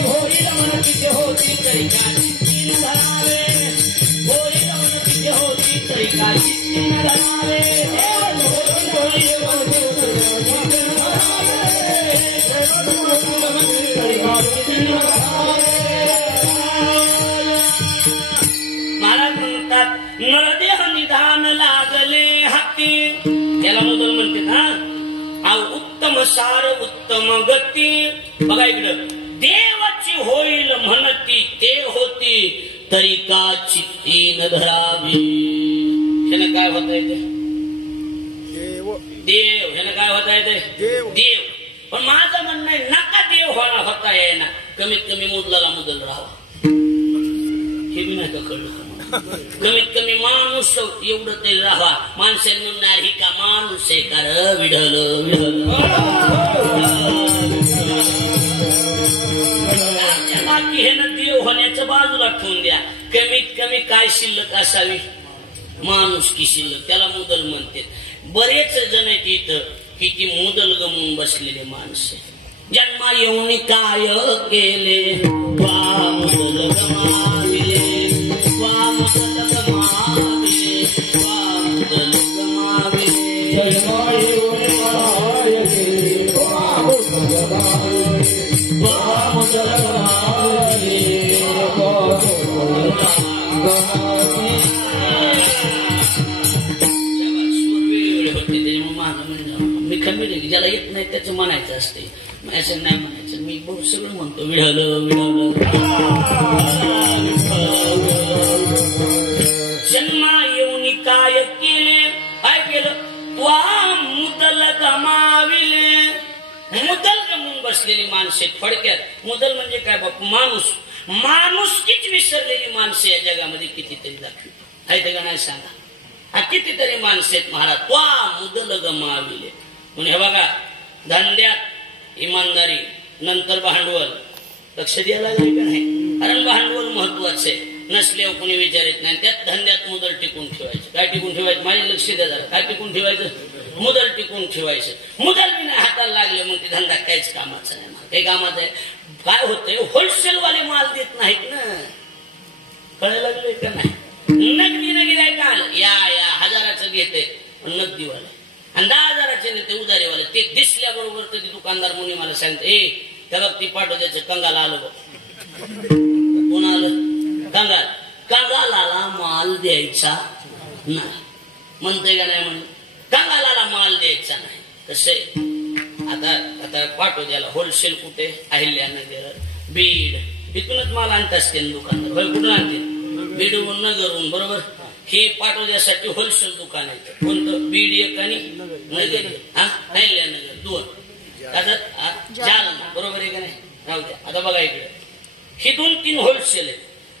होईल म्हणती ते होती तरी का चित्ती न धरावे. होईल म्हणती ते होती तरी का चित्ती न धरावे. महाराज म्हणतात नरदेह निधान लागले हाती. त्याला मुदल म्हणते ना. उत्तम सार उत्तम गती. बघा इकडं देवाची होईल म्हणती ते होती तरी का चित्ती न धरावी. ह्यानं काय होता येते? देव. ह्यानं काय होता येते? देव. पण माझं म्हणणं आहे नका देव होता येईना. कमीत कमी मुदलाला मुदल राहावा. हे बी नाही का कळलं? कमीत कमी माणूस मनुष्य एवढं तरी राहा. माणसे म्हणणार ही का माणूस आहे का र विढल विढल. बाकी हे ना देव होण्याचं बाजूला ठेवून द्या. कमीत कमी काय शिल्लक असावी माणूस की शिल्लक, त्याला मुदल म्हणते. बरेच जण आहेत इथं की ती मुदल गमवून बसलेले माणसे. जन्मा येऊन काय केले वा मुदल गमाविले वा मुदल गमाविले वा मुदल गमाविले. जन्मा येऊन काय केले वा मुदल गमाविले वा मुदल गमाविले वा मुदल गमाविले. मी कमी नाही, ज्याला येत नाही त्याचं म्हणायचं असते, असं नाही म्हणायचं. मी बहुत सगळं म्हणतो विढवलं विढवलं. जन्मा येऊन काय केले काय केलं वा मुदल गमाविले. मुदल गमून बसलेली माणसे. थोडक्यात मुदल म्हणजे काय बाप माणूस. माणुसकीच विसरलेली माणसे या जगामध्ये कितीतरी दाखवी आहेत का नाही सांगा. हा कितीतरी माणसे आहेत महाराज. वा मुदल गमाविले म्हणून हे बघा धंद्यात इमानदारी नंतर भांडवल लक्ष द्यायला लागले का नाही. कारण भांडवल महत्वाचं आहे. नसल्यावर कोणी विचारित नाही. त्यात धंद्यात मुदल टिकून ठेवायचं. काय टिकून ठेवायचं माझे लक्ष द्या जरा. काय टिकून ठेवायचं मुदल टिकून ठेवायचं. मुदल बी नाही हाताला लागले मग ते धंदा काहीच कामाचा नाही. काही कामाचं आहे. काय होतंय होलसेल वाले माल देत नाहीत ना. कळायला लागले का नाही. नगदी नगदी आहे का या या 1000चं घेते नगदीवाला आणि 10,000चे नेते उदारीवाले. ते दिसल्याबरोबर तर दुकानदार मुनी मला सांगते ए त्याला ती पाठव द्यायचं. कंगाल आलं बघ. कोण आलं कंगाल. कंगालाला माल द्यायचा नाही म्हणते का नाही. म्हणून कंगालाला माल द्यायचा नाही. कसं आता आता पाठव द्यायला होलसेल कुठे अहिल्यानगर बीड इथूनच माल आणत असते दुकानदार. कुठून आणते बीडवरून नगरहून बरोबर. हे पाठवण्यासाठी होलसेल दुकान आहे. कोणतं बीड एक आणि नगर अहिल्यानगर 2. आता जालना बरोबर आहे का नाही. राहू द्या. आता बघा इकडे हे 2-3 होलसेल आहेत.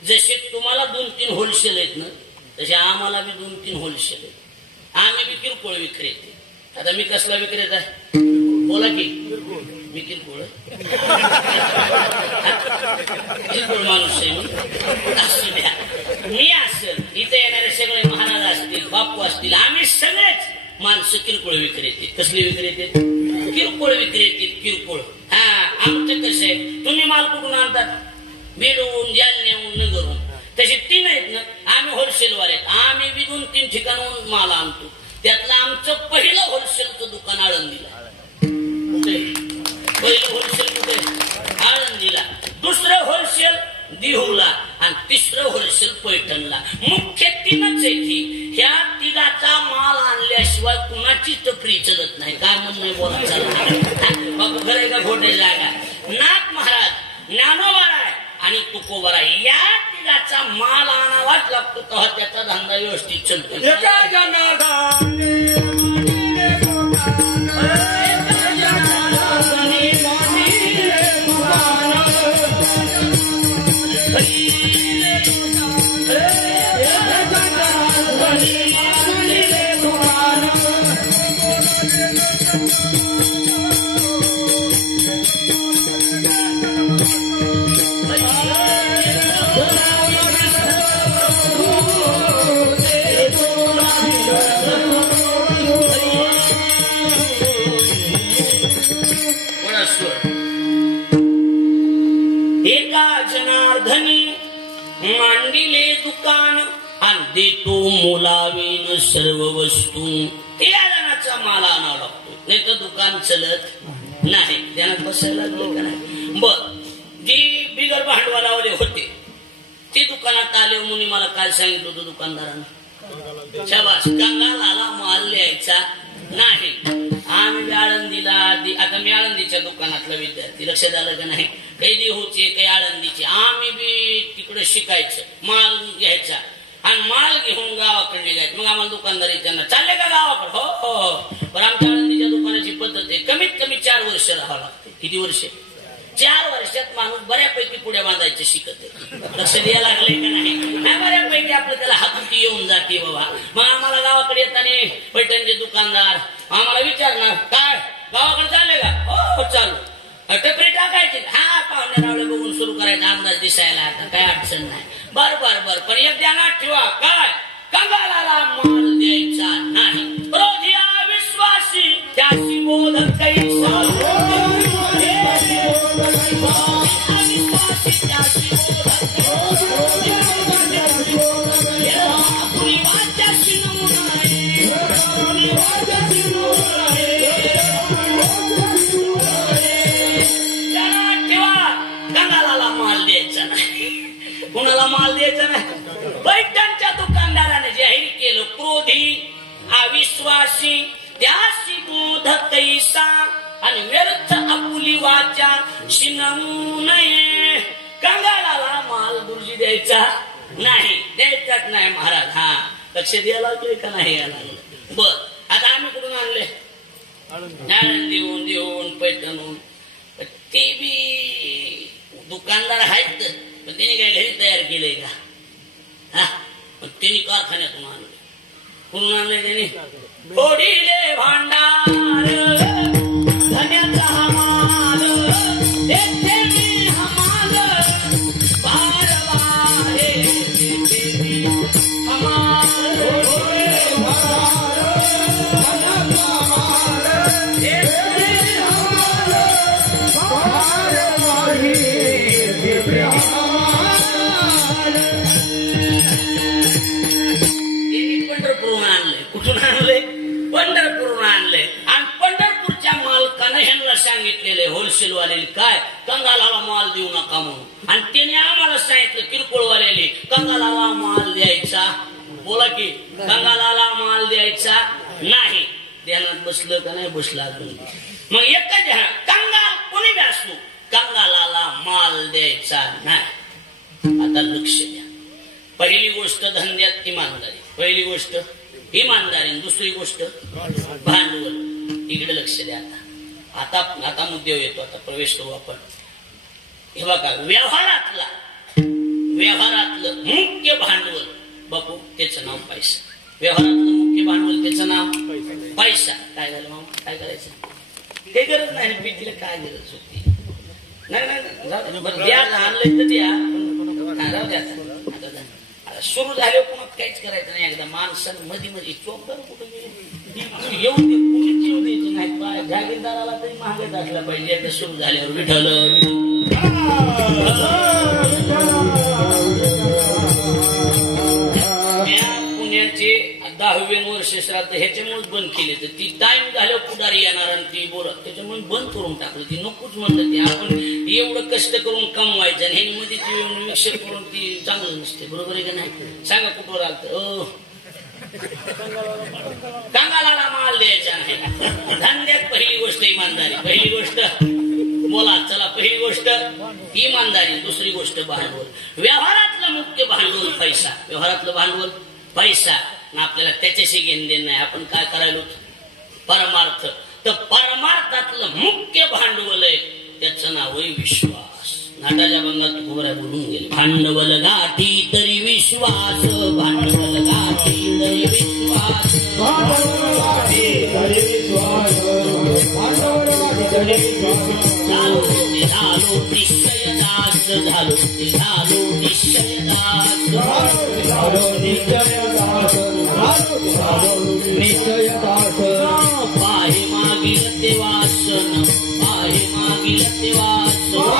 जसे तुम्हाला 2-3 होलसेल आहेत ना तसे आम्हाला बी 2-3 होलसेल आहेत. आम्ही बी किरकोळ विक्रेते. आता मी कसला विक्रेता आहे बोला की. मी किरकोळ किरकोळ माणूस आहे. असू द्या. मी असेल इथे येणारे सगळे महाराज असतील बापू असतील आम्ही सगळेच माणसं किरकोळ विक्रेते. कसले विक्रेते किरकोळ विक्रेते. किरकोळ हा आमचं कसं आहे. तुम्ही माल कुठून आणतात बीडहून जालन्याहून नगरहून. तसे 3 आहेत ना. आम्ही होलसेलवाले आहेत. आम्ही बी 2-3 ठिकाणाहून माल आणतो. त्यातलं आमचं पहिलं होलसेलचं दुकान आळंदीला. पहिलं होलसेल कुठे आळंदीला. दुसरं होलसेल दिहुला आणि तिसरं होलसेल पैठणला. मुख्य 3च आहे ती. ह्या 3चा माल आणल्याशिवाय कुणाची टपरी चलत नाही. काय म्हणणं बोला चालत बाबू खरं का खोटे जागा. नाथ महाराज ज्ञानोबा आहे आणि तुकोबा आहे. या 3चा माल आणावाच लागतो तेव्हा त्याचा धंदा व्यवस्थित चलतो. मांडिले दुकान आणि देतो मुलावीन सर्व वस्तू. या जणाचा माल आणावा लागतो नाही तर दुकान चलत नाही. त्यानं बसायला लागलं का नाही. बर जी बिगर भांडवलावाले होते ते दुकानात आले मुनी मला काय सांगितलं होतं दुकानदारानं. शाबास कंगालाला माल लिहायचा नाही. आम्ही आळंदीला आता मी आळंदीच्या दुकानातला विद्यार्थी. लक्षात आलं का नाही. काही देहूचे काही आळंदीचे. आम्ही बी तिकडे शिकायचं माल घ्यायचा आणि माल घेऊन गावाकडे निघायचं. मग आम्हाला दुकानदारी त्यांना चालले का गावाकडे. हो हो. पण आमच्या आळंदीच्या दुकानाची पद्धत आहे कमीत कमी 4 वर्ष राहावं लागते. किती वर्ष 4 वर्षात माणूस बऱ्यापैकी पुढे बांधायचे शिकत लक्ष द्यायला लागले का नाही बऱ्यापैकी आपलं त्याला हातुटी येऊन जाते बाबा. मग आम्हाला गावाकडे येताना पैठणचे दुकानदार आम्हाला विचारणार काय गावाकडे चालले का हो चालू टपरी टाकायची हा पाहुणे रावळे बघून सुरू करायचा अंदाज दिसायला आता काय अडचण नाही. बर बर बर पण एक ध्यानात ठेवा काय कंगालाला माल द्यायचा नाही. क्रोधी अविश्वासी त्याशी बोधक कैसा अविश्वासी त्याशी कुणाला माल द्यायचा नाही. पैठणच्या दुकानदाराने जाहीर केलं क्रोधी अविश्वासी त्याशी बोधक कैसा आणि व्यर्थ आपुली वाचा शिनवू नये. कंगालाला माल गुरुजी द्यायचा नाही द्यायचाच नाही महाराज. हा लक्ष द्यायला लागलोय का नाही यायला लागलं. बर आता आम्ही कुठून आणले देऊन देऊन पैठणून ते बी दुकानदार आहेत पण त्यांनी काय घरी तयार केलंय का हा पण त्यांनी कारखान्यातून आणले. कुठून आणलंय त्यांनी फोडीले भांडार धन्याचा हमाल देते मी हमाल बार बारे देते मी हमाल पंढरपूरून आणलंय. कुठून आणलंय पंढरपूरून आणलंय. आणि पंढरपूरच्या मालकानं ह्यांना सांगितलेले होलसेल वाल्याने काय कंगालाला माल देऊ नका म्हणून. आणि त्याने आम्हाला सांगितलं किरकोळवाल्याने कंगालाला माल द्यायचा. बोला की कंगालाला माल द्यायचा नाही. ध्यानात बसलं का नाही बसलं अजून. मग एकच ध्यान कंगाल कोणी बी असू कंगालाला माल द्यायचा नाही. आता लक्ष द्या. पहिली गोष्ट धंद्यात इमानदारी. पहिली गोष्ट इमानदारी. दुसरी गोष्ट भांडवल. इकडे लक्ष द्या. आता आता मुद्द्यावर येतो. आता प्रवेश करू आपण. हे बघा व्यवहारातलं मुख्य भांडवल बापू त्याचं नाव पैसा. व्यवहारातलं मुख्य भांडवल त्याचं नाव पैसा. काय झालं मामा काय करायचं ते गरज नाही. पिटीला काय गरज होती नाही नाही बरं द्या आणलंय तर द्या राहू द्या. आता सुरू झाले कोणा काहीच करायचं नाही. एकदा माणसानं मध्ये मध्ये चोपदार कुठं येऊन दे कुणीच येऊ द्यायचं नाही. जागीरदाराला तरी महागात असला पाहिजे. एकदा सुरू झाल्यावर विठ्ठल पुण्याचे 10वे वर्ष श्राद्ध ह्याच्यामुळेच बंद केले. तर ती टाइम झाल्यावर पुढारी येणार आणि ती बोलत त्याच्यामुळे बंद करून टाकलं. ती नकोच म्हणलं. ते आपण एवढं कष्ट करून कमवायचं आणि ह्यानी मध्ये ती मिक्सर करून ती चांगलं नसते. बरोबर आहे का नाही सांगा कुठवर आलं. कंगालाला माल द्यायचा नाही. धंद्यात पहिली गोष्ट इमानदारी. पहिली गोष्ट बोला चला. पहिली गोष्ट इमानदारी. दुसरी गोष्ट भांडवल. व्यवहारातलं मुख्य भांडवल पैसा. व्यवहारातलं भांडवल पैसा. आपल्याला त्याच्याशी घेणं देणं नाही. आपण काय करायलो परमार्थ. तर परमार्थातलं मुख्य भांडवल आहे त्याचं नाव आहे विश्वास. नाटाच्या बंगात खोबऱ्या बोलून गेले. भांडवल गाठी तरी विश्वास. भांडवल गाठी तरी विश्वास. झालो निश्चयदास. झालो निश्चयदास. पाहे मागील ते वासन. पाहे मागील ते वासन.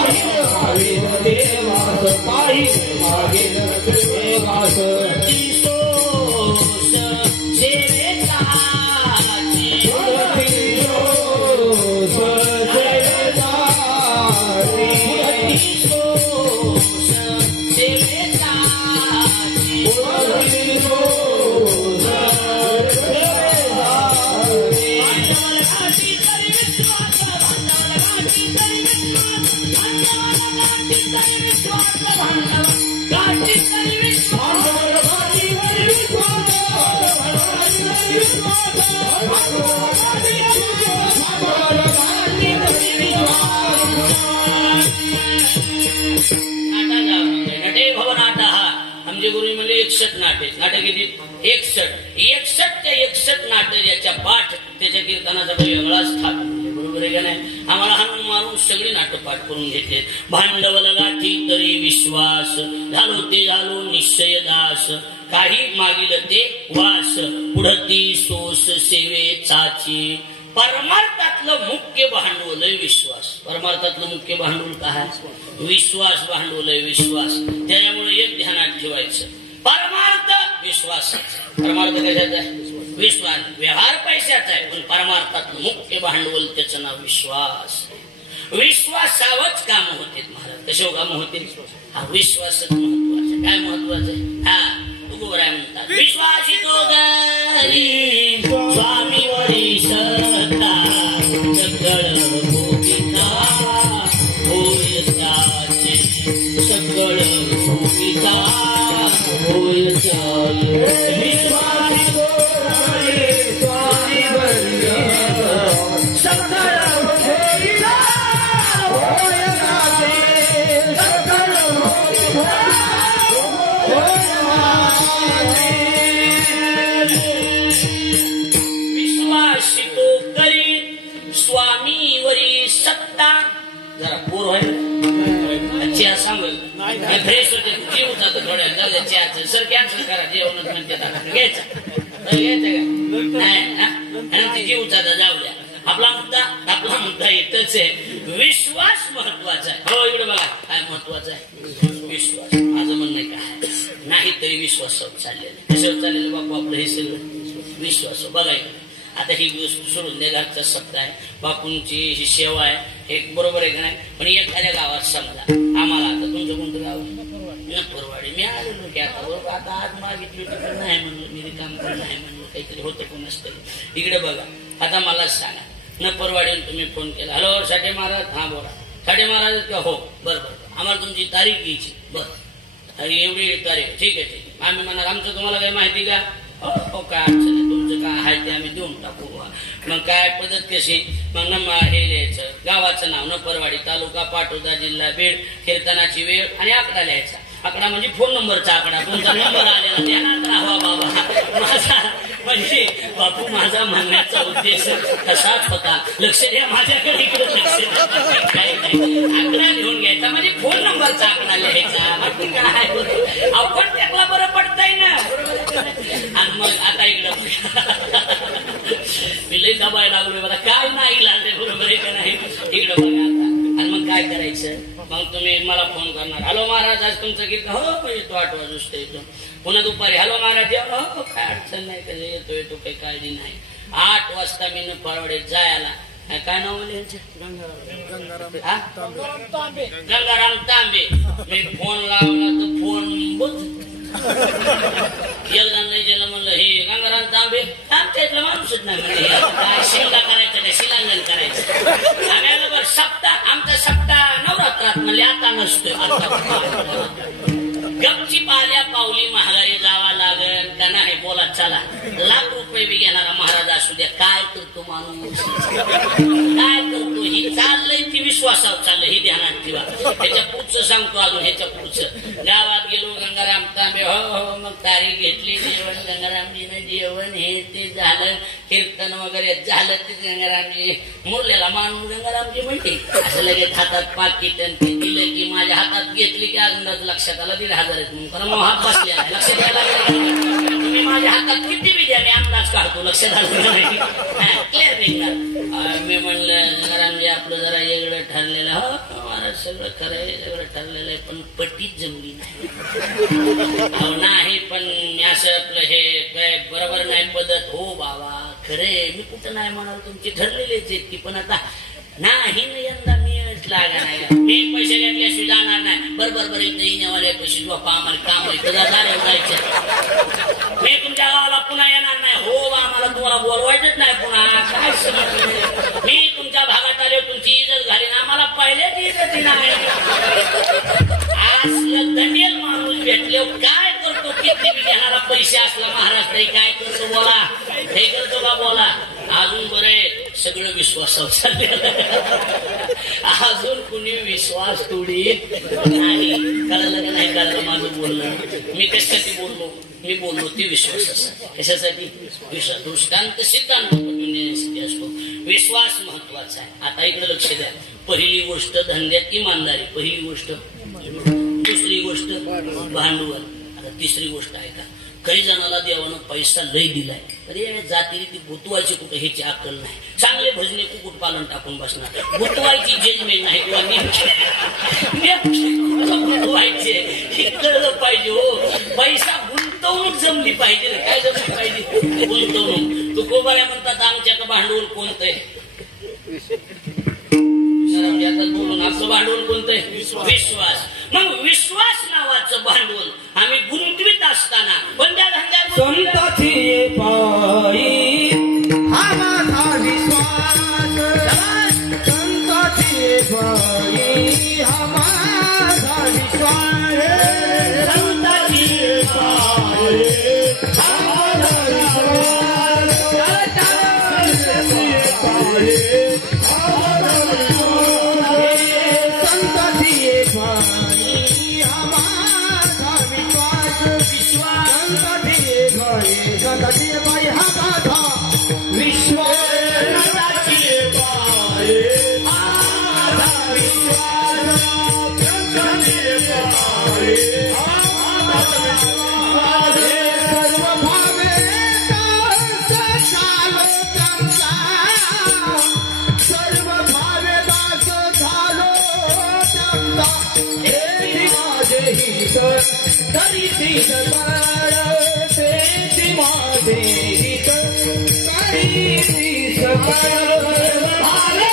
61 नाटक. नाटक किती? 61 नाटक याच्या पाठ त्याच्या कीर्तनाचा वेगळाच थाट. बरोबर आहे का नाही? आम्हाला हाणून मारून सगळी नाटक पाठ करून घेतले. भांडवल गाठी तरी विश्वास, झालो ते झालो निश्चय दास, काही मागिल ते वास, पुढती सोस सेवेचाची. परमार्थातलं मुख्य भांडवल आहे विश्वास. परमार्थातलं मुख्य भांडवल काय? विश्वास भांडवल आहे, विश्वास. त्याच्यामुळे एक ध्यानात ठेवायचं, परमार्थ विश्वासाचा. परमार्थ कशाचा आहे? विश्वास. व्यवहार पैशाचा आहे, पण परमार्थातलं मुख्य भांडवल त्याचं नाव विश्वास. विश्वासावच काम होते महाराज. कसे काम होते? हा विश्वासच महत्वाचा. काय महत्वाचं आहे? हा उगवराय म्हणतात, विश्वासितो गरी स्वामीवरी सत्ता, सकळ भोगिता होय साचे, सकळ भोगिता होय साचे. विश्वासितो गरी स्वामीवरी सकळ भोगिता होय साचे, सकळ भोगिता विश्वासितो करी स्वामीवरी सत्ता. जरा पूर आहे चहा सांगेल फ्रेश होते, जीव जातो थोड्या चहाचं. सर कॅन्सल करा, जेवणच म्हणते घ्यायचं नाही, जीव जाता जाऊ द्या. आपला मुद्दा येतच आहे. विश्वास महत्वाचा आहे. हो इकडे बघा काय महत्वाचं आहे? विश्वास. माझं म्हणणं काय नाही तरी विश्वासावर चाललेलं. कशावर चाललेलं बापू आपलं हे सगळं? विश्वास. बघायचं आता ही गोष्ट सोडून द्या, घरचा सत्ता आहे, बापूंची ही सेवा आहे, हे बरोबर आहे का नाही? पण एखाद्या गावात समजा आम्हाला, आता तुमचं कोणतं गाव? नपरवाडी. मी आलेलो की आता बरोबर, आता आज मागितली होती पण नाही म्हणलं, मी काम पण नाही म्हणलं, काहीतरी होतं पण नसतं. इकडे बघा आता मलाच सांगा, नपरवाडीने तुम्ही फोन केला, हॅलो साठे महाराज. हा बोला. साठे महाराज का? हो बरोबर. आम्हाला तुमची तारीख घ्यायची. बरं एवढी तारीख, ठीक आहे ठीक आहे. आम्ही म्हणणार आमचं तुम्हाला काही माहिती का? हो काय अडचण आहे, तुमचं काय आहे ते आम्ही देऊन टाकू. मग काय पद्धत कशी? मग हे लिहायचं गावाचं नाव, नपरवाडी, तालुका पाटोदा, जिल्हा बीड, कीर्तनाची वेळ आणि आकडा लिहायचा. आकडा म्हणजे फोन नंबरचा आकडा. तुमचा नंबर आलेला ध्यानात राहावा बाबा. माझा म्हणजे बापू माझा म्हणण्याचा उद्देश तसाच होता. लक्ष द्या माझ्याकडे, इकडे लक्ष आकडा लिहून घ्यायचा म्हणजे फोन नंबरचा आकडा लिहायचा. बाकी काय आपण त्याला बरं पडतंय ना. आणि मग आता इकडं मी लई दबायला लागलो बघा, काय नाही लागले बरोबर आहे का नाही? इकडं बघा आता. आणि मग काय करायचं? मग तुम्ही मला फोन करणार, हॅलो महाराज आज तुमचं गीत हो येतो 8 वाजता येतो. पुन्हा दुपारी हॅलो महाराज हो काय अडचण नाही, कधी येतो काही काळजी नाही. 8 वाजता मी नपरवाडीत जायला. काय नाव म्हणजे गंगाराम तांबे. मी फोन लावला तर फोन बोल एकदा नाही गेलं म्हणलं हे गंगाराम तांबे आमच्या इथला माणूसच नाही म्हणलं. काय शिंगा करायचं नाही, शिलांगण करायचं. आम्ही आलो बरं सप्ताह, आमचा सप्ताह नवरात्रात म्हणले आता नसतो. गपची पाल्या पावली महागारी जावा लागेल का नाही? बोला चला. लाख रुपये बी घेणारा महाराज असू द्या. काय करतो माणूस, काय करतो? ही चाललंय ती विश्वासावर चाललंय, ही ध्यानात ठेवा. ह्याच्या पुढचं सांगतो अजून. ह्याच्या पुढचं गावात गेलो गंगाराम तांबे हो मग तारीख घेतली, जेवण गंगारामजीनं जेवण हे ते झालं, कीर्तन वगैरे झालं. ते गंगारामजी मुरलेला माणूस गंगारामजी म्हणते असं लगेच हातात पाकिट दिलं की माझ्या हातात घेतली की अंदाज लक्षात आला 1,500 कारण हात बसलेला आहे. लक्ष द्यायला तुम्ही माझ्या हातात किती बी द्या, मी अंदाज काढतो. लक्षात आलं नाही? क्लिअर निघणार. मी म्हणलं गंगारामजी आपलं जरा वेगळं ठरलेलं. हो महाराज सगळं खरं आहे, सगळं ठरलेलं आहे, पण पट्टीच जमली नाही. नाही पण असं आपलं हे काय बरोबर नाही पद्धत. हो बाबा खरे, मी कुठं नाही म्हणाल, तुमची ठरलेलीच आहेत की, पण आता नाही यंदा मी लागा नाही. मी पैसे घेतल्याशिवाय जाणार नाही. बरोबर इथे येण्यावाले पैसे झोपा आम्हाला काम जायचं. मी तुमच्या गावाला पुन्हा येणार नाही. हो आम्हाला तुम्हाला बोलवायचंच नाही पुन्हा. काय समजलं? मी तुमच्या भागात आले, तुमची इज्जत झाली ना, आम्हाला पहिलेच इज्जत नाही. असलं दंडेल माणूस भेटले काय करतो? किती बी घेणारा पैसे असला महाराज तरी काय करतो? बोला हे करतो का? बोला. अजून बरे सगळं विश्वासावर चाललेलं. अजून कुणी विश्वास तोडीत नाही. कळलं का नाही कळलं माझं बोलणं? मी कशासाठी बोललो? मी बोललो ती विश्वास कशासाठी? विश्वास दृष्टांत सिद्धांत मिळण्यासाठी असतो. विश्वास महत्वाचा आहे. आता इकडे लक्ष द्या. पहिली गोष्ट धंद्यात इमानदारी, पहिली गोष्ट. दुसरी गोष्ट भांडवल. आता तिसरी गोष्ट आहे का, काही जणाला देवानं पैसा लय दिलाय, अरे जातीरीती गुतवायची कुठे ह्याची अक्कल नाही. चांगले भजने कुकुट पालन टाकून बसणार. गुतवायची जजमेंट नाही किंवा गुतवायचे हे कळलं पाहिजे. हो, पैसा गुंतवणूक जमली पाहिजे. काय जमली पाहिजे? गुंतवणूक. तू कोबाऱ्या म्हणतात आमच्याकडे भांडवल कोणतंय? बोलून आपलं भांडवल कोणतंय? विश्वास. मग विश्वास नावाचं भांडवल आम्ही गुंतवित असताना कोणत्या धंद्यात? संताची पायी हा माझा विश्वास, संताची पायी हा माझा विश्वास, संताची पायी हा माझा विश्वास, संताची पायी हा माझा विश्वास, संताची पायी हा माझा विश्वास, संताची पायी, संताची पायी हा माझा विश्वास, संताची पायी हा माझा विश्वास, संताची पायी हा माझा विश्वास. सर्व भावे दास झालो त्यांचा, सर्व भावे दास झालो त्यांचा, तेची माझे हित करीती सकळ, तेची माझे हित करीती सकळ. भावे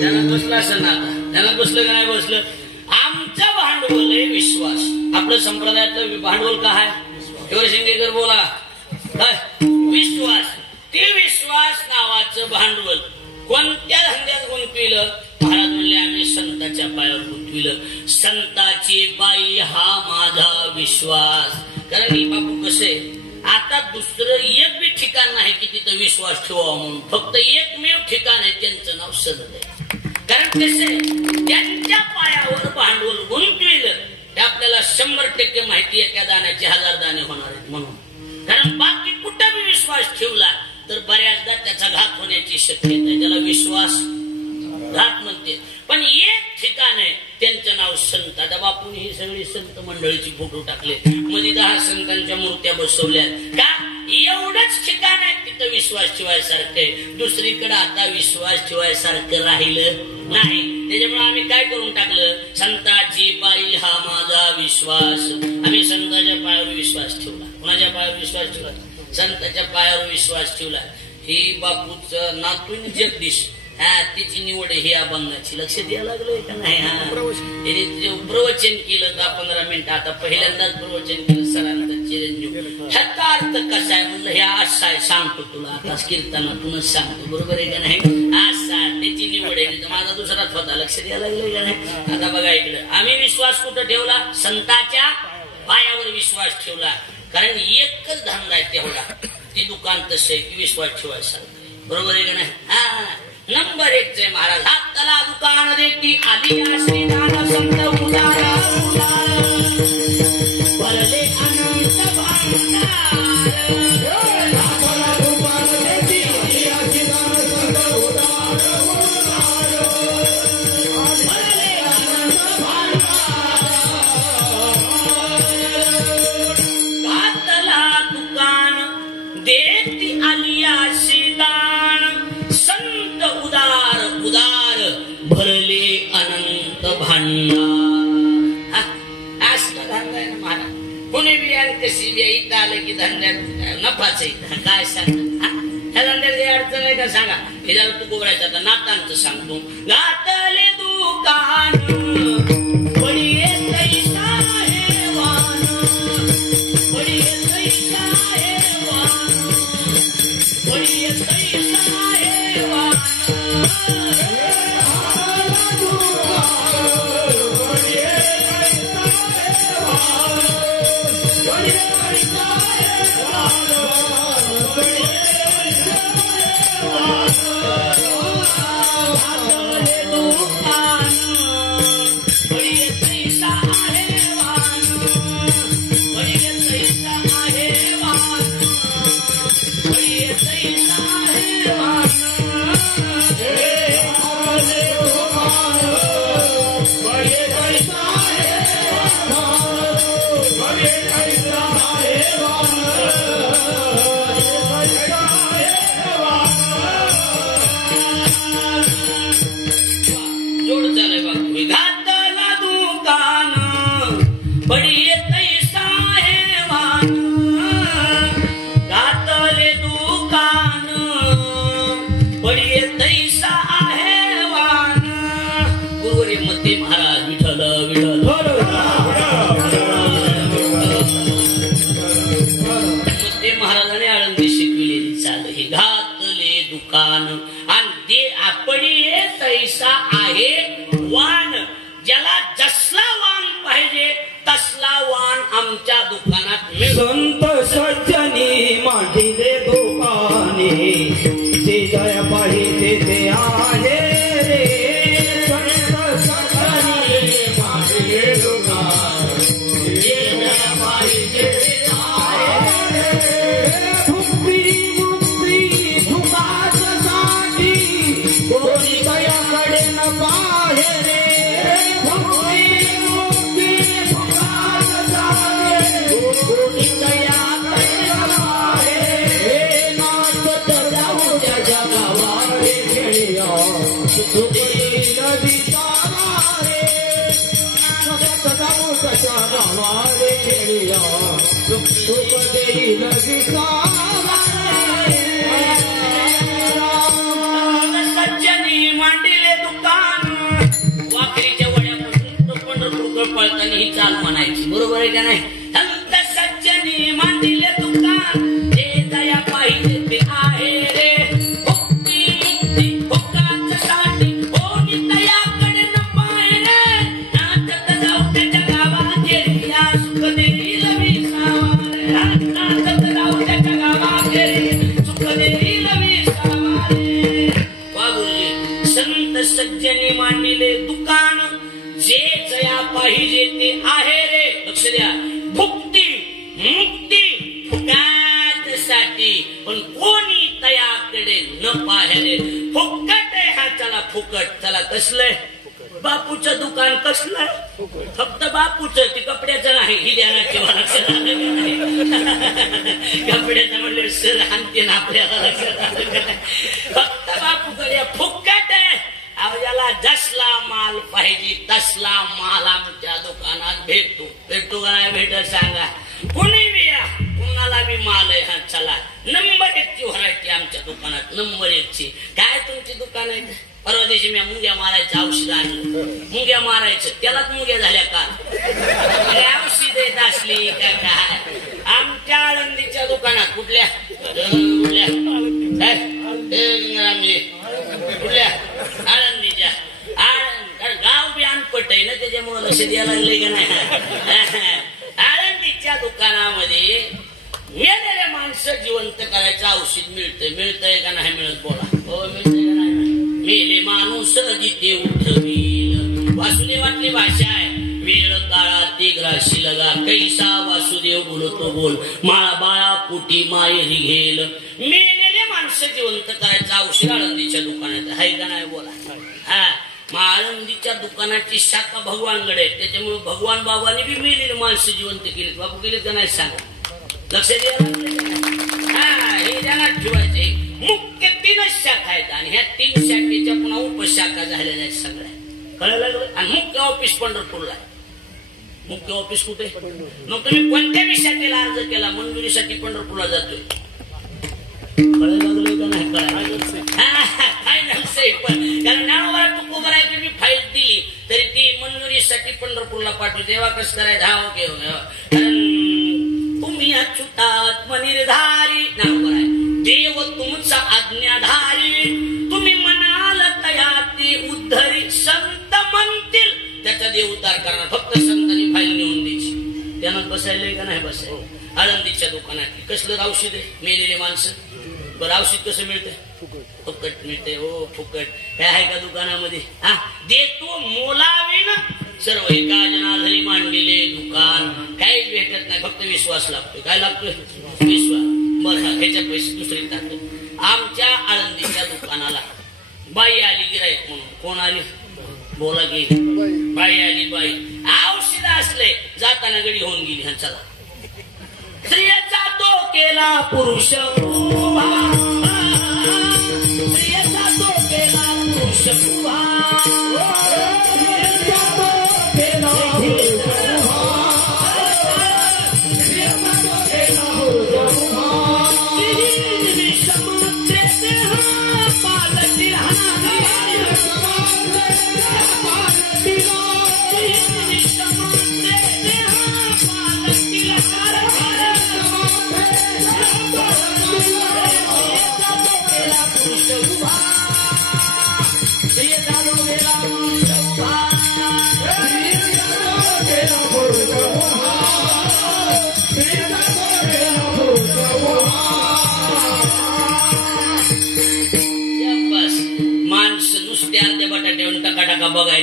त्यांना बसलं असं ना, त्यांना बसलं का नाही बसलं? आमचं भांडवल आहे विश्वास. आपलं संप्रदायातलं भांडवल काय? एवढं शिंदेकर बोला काय? विश्वास. ते विश्वास नावाचं भांडवल कोणत्या धंद्यात गुंतविलं? महाराज म्हणले आम्ही संताच्या पायावर गुंतविलं. संताची पायी हा माझा विश्वास. कारण ही बापू कसे, आता दुसरं एक बी ठिकाण नाही की तिथं विश्वास ठेवावा म्हणून. फक्त एकमेव ठिकाण आहे, त्यांचं नाव सनद आहे. कारण कसे त्यांच्या पायावर भांडवल गुंतविलं हे आपल्याला 100% माहिती आहे. त्या दाण्याचे 1000 दाणे होणार आहेत म्हणून. कारण बाकी कुठं बी विश्वास ठेवला तर बऱ्याचदा त्याचा घात होण्याची शक्यता आहे. त्याला विश्वास घात म्हणते. पण एक ठिकाण आहे, त्यांचं नाव संत. आता बापूंनी ही सगळी संत मंडळीची फोटो टाकले, मध्ये 10 संतांच्या मूर्त्या बसवल्या. का? एवढंच ठिकाण आहे तिथं विश्वास ठेवायसारखं आहे. दुसरीकडे आता विश्वास ठेवायसारखं राहिलं नाही. त्याच्यामुळे आम्ही काय करून टाकलं? संताची पायी हा माझा विश्वास. आम्ही संताच्या पायावर विश्वास ठेवला. कोणाच्या पायावर विश्वास ठेवला? संताच्या पायावर विश्वास ठेवला. ही बापूच नातून जगदीश, तिची निवड ही अभंगाची. लक्ष द्यायला लागलोय का नाही? प्रवचन केलं 10-15 मिनिटं. आता पहिल्यांदाच प्रवचन केलं सरांचं चिरंजीव. ह्याचा अर्थ कसा आहे म्हणलं? हे असा आहे, सांगतो तुला. आता कीर्तनातूनच सांगतो. बरोबर आहे का नाही? असा त्याची निवड आहे. माझा दुसराच होता. लक्ष द्यायला लागलोय का नाही? आता बघा इकडे आम्ही विश्वास कुठं ठेवला? संताच्या पायावर विश्वास ठेवला. कारण एकच धंदा आहे तेवढा. ते दुकान तसं आहे की विश्वास ठेवायचा. बरोबर आहे का नाही? नंबर 1 चे महाराज. हाताला दुकान देती आली श्रीदान संत उदारा भरले अनंत भांडार. हाताला दुकान देती आली श्रीदान संत उदारा भरले अनंत भांडार. हाताला दुकान देती आली श्रीदान संत उदार उदार भरले अनंत भांडार. असला धंदा आहे ना महाराज. कोणी बी कशी बी इथं आलं की धंद्यात नफाच आहे. काय सांग ह्या धंद्यात अडचण आहे का सांगा? हे झालं तू गोबरायचं. आता नातांचं सांगतो. घातले दुकान पडिये कैसा हे वान, पडिये तैसा है वान घातले दुकान पडिये तैसा आहे वान गुरुवरे मते महाराज विठ्ठल विठ्ठल मते महाराजांनी आळंदी शिकविलेली चाल हे घातले दुकान आणि ते पडिये तैसा आहे वान ज्याला जसला वान पाहिजे तसला वान आमच्या दुकानात संत सज्जनी मांडिले दुकाने जे जय पाहिजे ते आहे रे संत सज्जनी मांडिले दुकाने जे जय पाहिजे ते आहे भुक्ती मुक्ती भुकासाठी कोणी दयाकडे न पाहे रे सज्जनी मांडिले दुकान वाकरीच्या वड्यापासून पंढरपूर पळताना ही चाल म्हणायची बरोबर आहे का नाही संत सज्जनी मांडिले दुकान जे दया पाहिजे ते आहे रे भक्ती मुक्ती भोगासाठी कोणी दयाकडे न पाहिजे नाचत जाऊ त्याच्या गावात या सुख देईल विसावारे नाचत जाऊ त्याच्या गावात सुख देईल विसावारे बाबूजी संत सज्जनी मांडिले दुकान जे जया पाहिजे ते आहे रे लक्ष द्या भुक्ती मुक्ती फुकटसाठी पण कोणी तयाकडे न पाहिले फुकट आहे हा चला फुकट चला कसलंय बापूचं दुकान कसलंय फक्त बापूचं ते कपड्याचं नाही ही ध्यानाची कपड्याचं म्हणले सर आणते ना आपल्याला फक्त बापूकडे फुकट आहे ज्याला जसला माल पाहिजे तसला माल आमच्या दुकानात भेटतो भेटतो का नाही भेटत सांगा कुणी बी या कुणाला बी माल आहे हा चला नंबर 1 ची व्हरायटी आमच्या दुकानात नंबर 1 ची काय तुमची दुकान आहे परवा दिवशी मी मुंग्या मारायचं औषध आणलं मुंग्या मारायचं त्यालाच मुंग्या झाल्या का औषध येत असली का काय आमच्या आळंदीच्या दुकानात कुठल्या कुठल्या आळंदीच्या गाव बी अनपट आहे ना त्याच्यामुळे लक्ष द्यायला लागले का नाही आळंदीच्या दुकानामध्ये मेलेल्या माणसं जिवंत करायचं औषध मिळतंय का नाही मिळत बोला हो मिळतंय का नाही मेले माणूस जिथे उठवील वासुदेवातली भाषा आहे वेळ काळा ते ग्राशी लगा कैसा वासुदेव बोलतो बोल माळा बाळा पोटी मायरी घेल मेलेले माणसं जिवंत करायचं औषध आळंदीच्या दुकानात आहे का नाही बोला हा आळंदीच्या दुकानाची शाखा भगवानकडे आहे त्याच्यामुळे भगवान बाबांनी बी मेलेले माणसं जिवंत केली बापू केली का नाही सांगा लक्ष द्या हा हे ध्यानात ठेवायचे मुख्य 3 शाखा आहेत आणि ह्या 3 शाखेच्या पुन्हा उपशाखा झालेल्या आहेत सगळ्या कळायला लागलं आणि मुख्य ऑफिस पंढरपूरला आहे मुख्य ऑफिस कुठे मग तुम्ही कोणत्या शाखेला अर्ज केला मंजुरीसाठी पंढरपूरला जातोय कळायला लागलं का नाही फायनल साईड पण कारण नावाला टुकू करायची तुम्ही फाईल दिली तरी ती मंजुरीसाठी पंढरपूरला पाठवते तेव्हा कसं करायचं हा ओके कारण तुम्ही अच्युतात निर्धारी नाव कराय देव तुमचा आज्ञाधारी तुम्ही म्हणाल तयाती उद्धरी संत म्हणतील त्याचा देव उद्धार करणार फक्त संतांनी फाईल नेऊन द्यायची त्यानं बसायला का नाही बसायला आळंदीच्या दुकानात कसलं औषध आहे मेलेले माणसं बरं औषध कसं मिळतं फुकट मिळते हो फुकट काय आहे का दुकानामध्ये हा देतो मोलावीन सर्व एका जनाधारी मांडलेले दुकान काहीच भेटत नाही फक्त विश्वास लागतोय काय लागतोय विश्वास बरं ह्याच्यात पैसे दुसरे टाकतो आमच्या आळंदीच्या दुकानाला बाई आली गिराईक म्हणून कोण आली बोला गेली बाई आली बाई औषध असले जाताना गडी होऊन गेली हा चला स्त्रियाचा तो केला पुरुष स्त्रियाचा तो केला पुरुष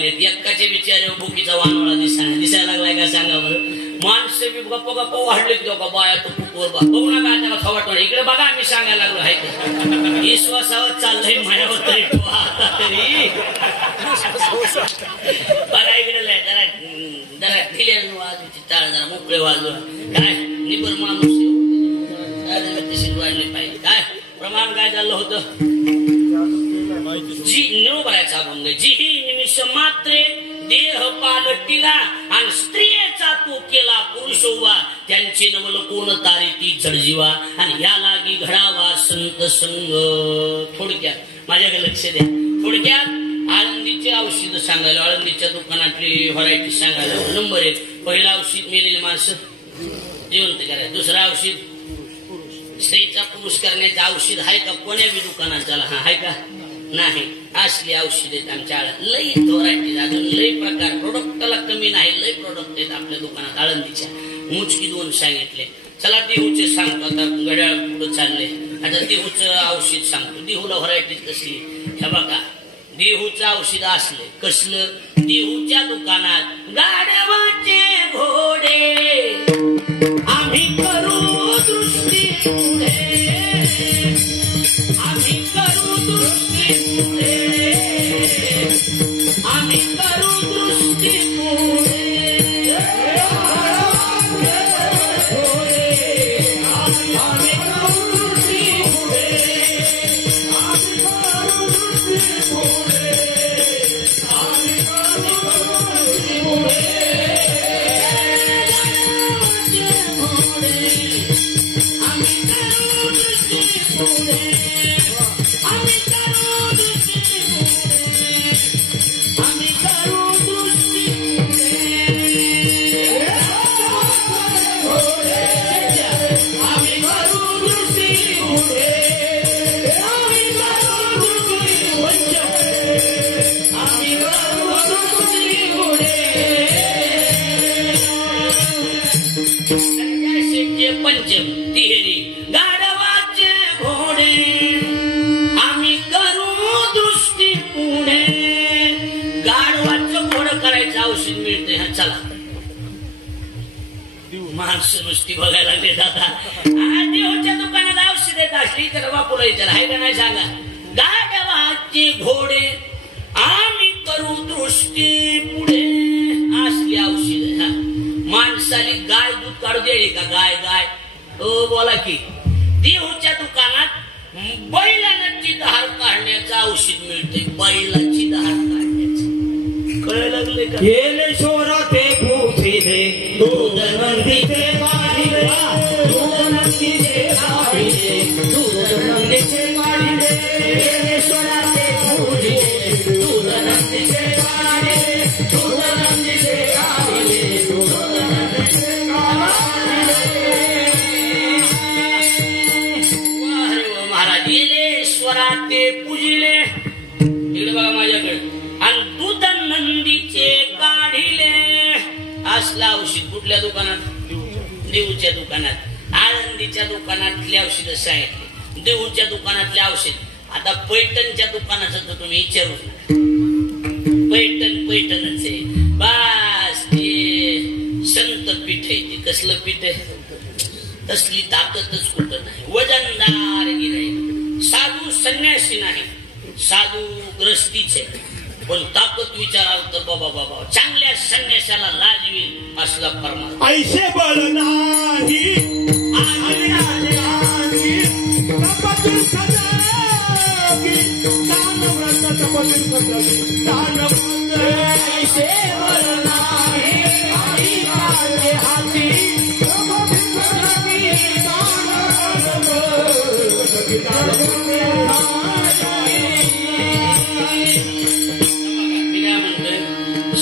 महिन्यात एकाच्या विचार बुकीचा वानवळा दिसायला लागलाय का सांगा बरं. माणसं बी गप्पा गप्पा वाढले की का बाया तो कुकवर बघू नका त्याला खवट इकडे बघा आम्ही सांगायला लागलो आहे विश्वासावर चाललंय माझ्यावर तरी तरी बघा इकडे जरा जरा दिले वाजूची टाळ जरा मोकळे वाजलो काय निबर माणूस तशी वाढले पाहिजे काय प्रमाण काय झालं होतं जी निरोबराचा अभंग जी ही निमिष मात्रे देह पालटिला आणि स्त्रियेचा तो केला पुरुष उभा त्यांचे नवल कोण तारी ती जडजीवा आणि या लागी घडावा संत संग. थोडक्यात माझ्याकडे लक्ष द्या. थोडक्यात आळंदीचे औषध सांगायला आळंदीच्या दुकानातली व्हरायटी सांगायला. नंबर 1 पहिलं औषध मेलेली माणसं जिवंत करायचं. दुसरं औषध स्त्रीचा पुरुष करण्याचं औषध आहे का कोण्या बी दुकानात झाला हा आहे का नाही. असली औषध आहेत आमच्या लई व्हरायटी अजून लई प्रकार प्रोडक्टला कमी नाही लई प्रोडक्ट आहेत आपल्या दुकानात आळंदीच्या. मुचकी 2 सांगितले. चला देहूचे सांगतो आता घड्याळ पुढे चालले. आता देहूचं औषध सांगतो. देहूला व्हरायटी कसली हे बघा. देहूचं औषध असले कसलं देहूच्या दुकानात गाढवाचे घोडे आम्ही करू दृष्टी पुढे आम्ही करू दृष्टी पुढे आम्ही करू दृष्टी पुढे पंचम तिहेरी गाढवाचे घोडे आम्ही करू दृष्टी पुढे. गाढवाचं घोडं करायचं औषध मिळते. हा चला माणसं नुसती बघायला लागले दादा देवाच्या दुकानात औषध येत असली तर बापूला विचार आहे का नाही सांगा. गाढवाचे घोडे आम्ही करू दृष्टी पुढे असली औषध. हा माणसाली गाय दूध काढू द्यायची का गाय गाय हो बोला की. देहूच्या दुकानात बैलाची धार काढण्याचं औषध मिळते. बैलाची धार काढण्याचं कळायला लागले का. गेले शोरा ते पोचले दूध नंदीचे काढिले दूध नंदीचे काढिले दूध नंदीचे काढिले गेले शोरा ते पोचले दूध नंदीचे काढिले दूध नंदीचे काढिले ते पूजिले इकडे बघा माझ्याकडे आणि दूध नंदीचे काढिले असला औषध कुठल्या दुकानात देहूच्या दुकानात. आळंदीच्या दुकानातले औषध सांगितले. देहूच्या देऊळच्या औषध. आता पैठणच्या दुकानाचं तर तुम्ही विचारू पैठणच आहे बस. ते संत पीठ आहे. ते कसलं पीठ आहे तसली ताकदच कुठं नाही. वजनदार गिराईक. साधू संन्यासी नाही साधू ग्रस्तीच आहे पण ताकद विचाराल तर बाबा बाबा चांगल्या संन्यासाला लाजवी असला परमात्मा. ऐसे बळ नाही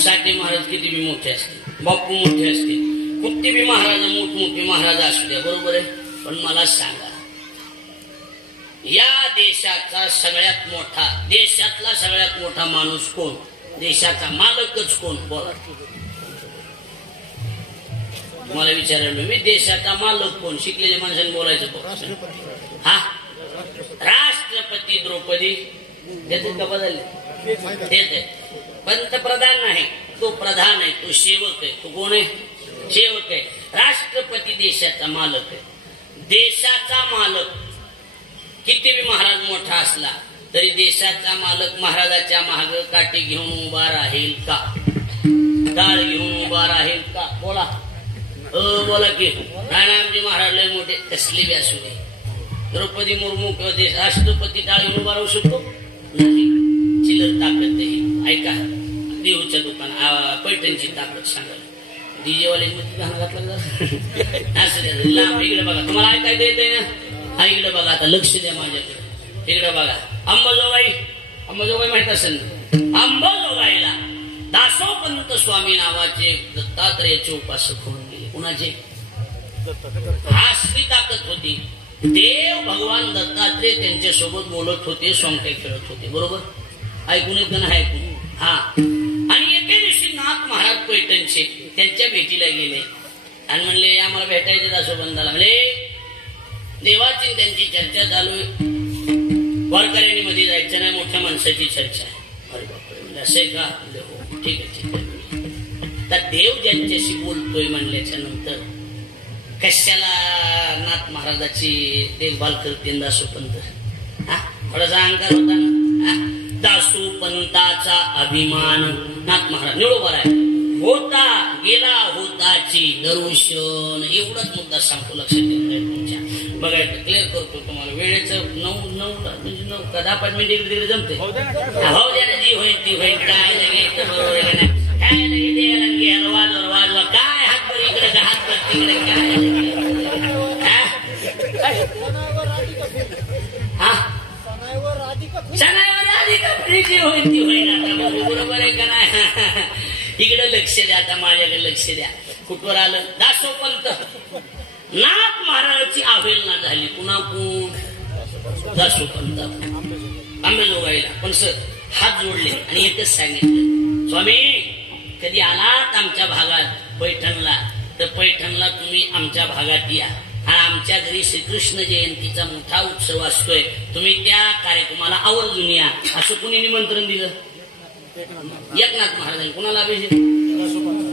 साठे महाराज किती बी मोठे असतील बापू मोठे असतील कुठे बी महाराज मोठमोठे महाराज असू द्या बरोबर आहे. पण मला सांगा या देशाचा सगळ्यात मोठा देशातला सगळ्यात मोठा माणूस कोण. देशाचा मालकच कोण बोला. तुम्हाला विचारलं मी देशाचा मालक कोण. शिकलेल्या माणसाने बोलायचं हा राष्ट्रपती द्रौपदी देतात का बदलले देत पंतप्रधान नाही, तो प्रधान आहे, तो सेवक आहे. तो कोण आहे? सेवक आहे. राष्ट्रपती देशाचा मालक आहे. देशाचा मालक किती बी महाराज मोठा असला तरी देशाचा मालक महाराजाच्या माग काठी घेऊन उभा राहील का? टाळ घेऊन उभा राहील का? बोला बोला की. राणामजी महाराज लय मोठे कसले बी असू दे, द्रौपदी मुर्मू किंवा राष्ट्रपती टाळ घेऊन उभा राहू शकतो नाही. चिल्लर ताकद आहे. ऐका, देऊच्या दुकान पैठणची ताकद सांगाल. डीजेवाले घातला असं लांब. इकडे बघा, तुम्हाला ऐकायला येत आहे ना? हा इकडे बघा, आता लक्ष द्या माझ्याकडे. इकडे बघा, अंबाजोगाई माहित असेल ना? अंबाजोगाईला दासोपंत स्वामी नावाचे दत्तात्रेयाचे उपासक होऊन गेले. कुणाचे? असली ताकद होती. देव भगवान दत्तात्रेय त्यांच्या सोबत बोलत होते, सोंगटे खेळत होते. बरोबर ऐकून येत ना? ऐकून. हा. आणि एके दिवशी नाथ महाराज पैठणचे त्यांच्या भेटीला गेले आणि म्हणले आम्हाला भेटायचे दासोबंदाला. म्हणजे देवाची त्यांची चर्चा चालू आहे. वारकऱ्यांनी मध्ये जायचं नाही, मोठ्या माणसाची चर्चा आहे. अरे बापरे, म्हणजे असे का? हो ठीक आहे ठीक आहे. तर देव ज्यांच्याशी बोलतोय म्हणल्याच्या नंतर कशाला नाथ महाराजाची देखभाल करते दासोपंत? थोडासा अहंकार होता ना. दासोपंताचा अभिमान नाथ महाराज निरोबर आहे. होता गेला होताची दर्शन, एवढाच मुद्दा सांगतो, लक्षात ठेवून तुमच्या. बघायचं क्लिअर करतो तुम्हाला. वेळेचं 9 म्हणजे 9 का 10-5 मिनिट इकडे तिकडे जमते. हो द्या, जी होईल ती होईल. काय लगेच बरोबर आहे का नाही? काय लगेच द्यायला घ्यायला वाजवा काय हात वर इकडे का हात वर तिकडे काय? बरोबर आहे का नाही? इकडे लक्ष द्या, आता माझ्याकडे लक्ष द्या. कुठवर आलं? दासोपंत नाथ महाराजांची अवहेलना झाली. कुणाकून? दासोपंत अंबाजोगाईला. पण सर हात जोडले आणि एकच सांगितलं, स्वामी कधी आलात आमच्या भागात पैठणला तर पैठणला तुम्ही आमच्या भागात या. हा आमच्या घरी श्रीकृष्ण जयंतीचा मोठा उत्सव असतोय, तुम्ही त्या कार्यक्रमाला आवर्जून या. असं कुणी निमंत्रण दिलं? एकनाथ महाराजांनी. कुणाला? अभिषेक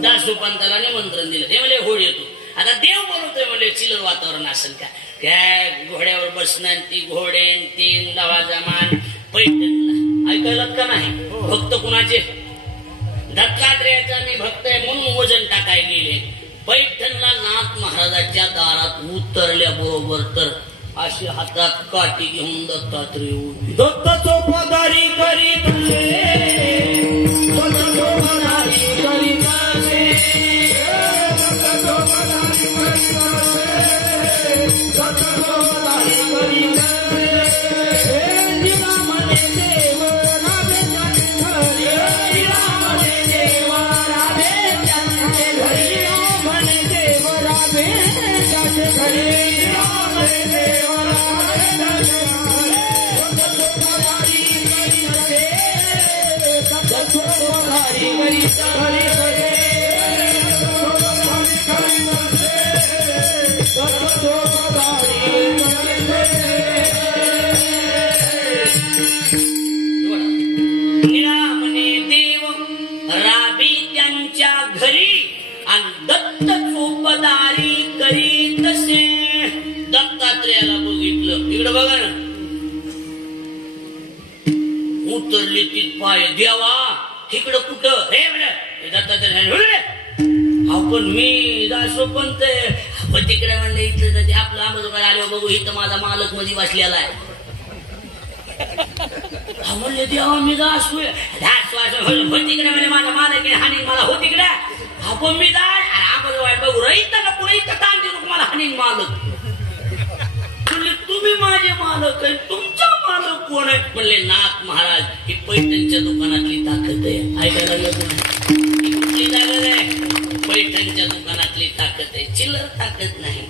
दासोपंताला निमंत्रण दिलं. ते म्हणजे होळ येतो. आता देव बोलतोय म्हणजे चिल्लर वातावरण असेल का? काय घोड्यावर बसणं, ती घोडे 3 लवाजमान पैठणला. ऐकायला का नाही? भक्त कुणाचे? दत्तात्रेयाचा मी भक्त आहे म्हणून वजन टाकाय गेले. पैठणला नाथ महाराजाच्या दारात उतरल्या बरोबर तर अशी हातात काठी घेऊन दत्तात्रेय उभे. दत्त चोपदारी करीत दत्तात्रेयाला बघितलं. इकडे बघा ना, उतरले ती पाय. देवा इकडं कुठं? हे म्हणलं दत्तात्रेय. आपण मी दासोपंत तिकडे म्हणले इथलं ते आपलं अंबाजोगाई आले बघू, इथं माझा मालक मध्ये बसलेला आहे. म्हणले देवा मी दास तिकडे म्हणजे माझा मालक हानी मला हो तिकडे. आपण मी दास अंबाजोगाई बघू इथं ना पुढे इथं ताण देऊ मला हानी मालक. म्हणले तुम्ही माझे मालक आहे, तुमचा मालक कोण आहे? म्हणले नाथ महाराज. ही पैठणच्या दुकानातली ताकद आहे. ऐकायला लागलं कुठली ताकद आहे? पैठणच्या दुकानातली ताकद आहे, चिल्लर ताकद नाही.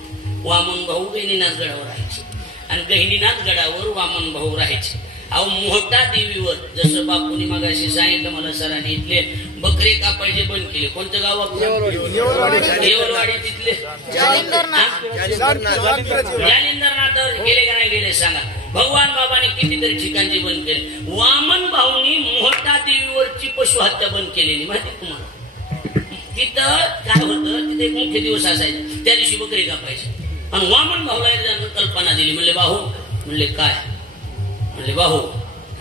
वामन भाऊ गहिनीनाथ गडावर राहायचे आणि गहिनीनाथ गडावर वामन भाऊ राहायचे. अहो मोठा देवीवर जसं बापूंनी मगाशी सांगितलं मला सरांनी, इथले बकरे कापायचे बंद केले. कोणत्या गावात? येवलवाडी तिथले जालिंदरनाथ गेले का नाही गेले सांगा. भगवान बाबाने कितीतरी ठिकाणचे बंद केले. वामन भाऊनी मोहटा देवीवरची पशु हत्या बंद केलेली माहिती तुम्हाला. तिथं काय होतं, तिथे एक मुख्य दिवस असायचा, त्या दिवशी बकरी कापायची. आणि वामन भाऊला कल्पना दिली. म्हणले भाऊ, म्हणले काय? म्हणले भाऊ,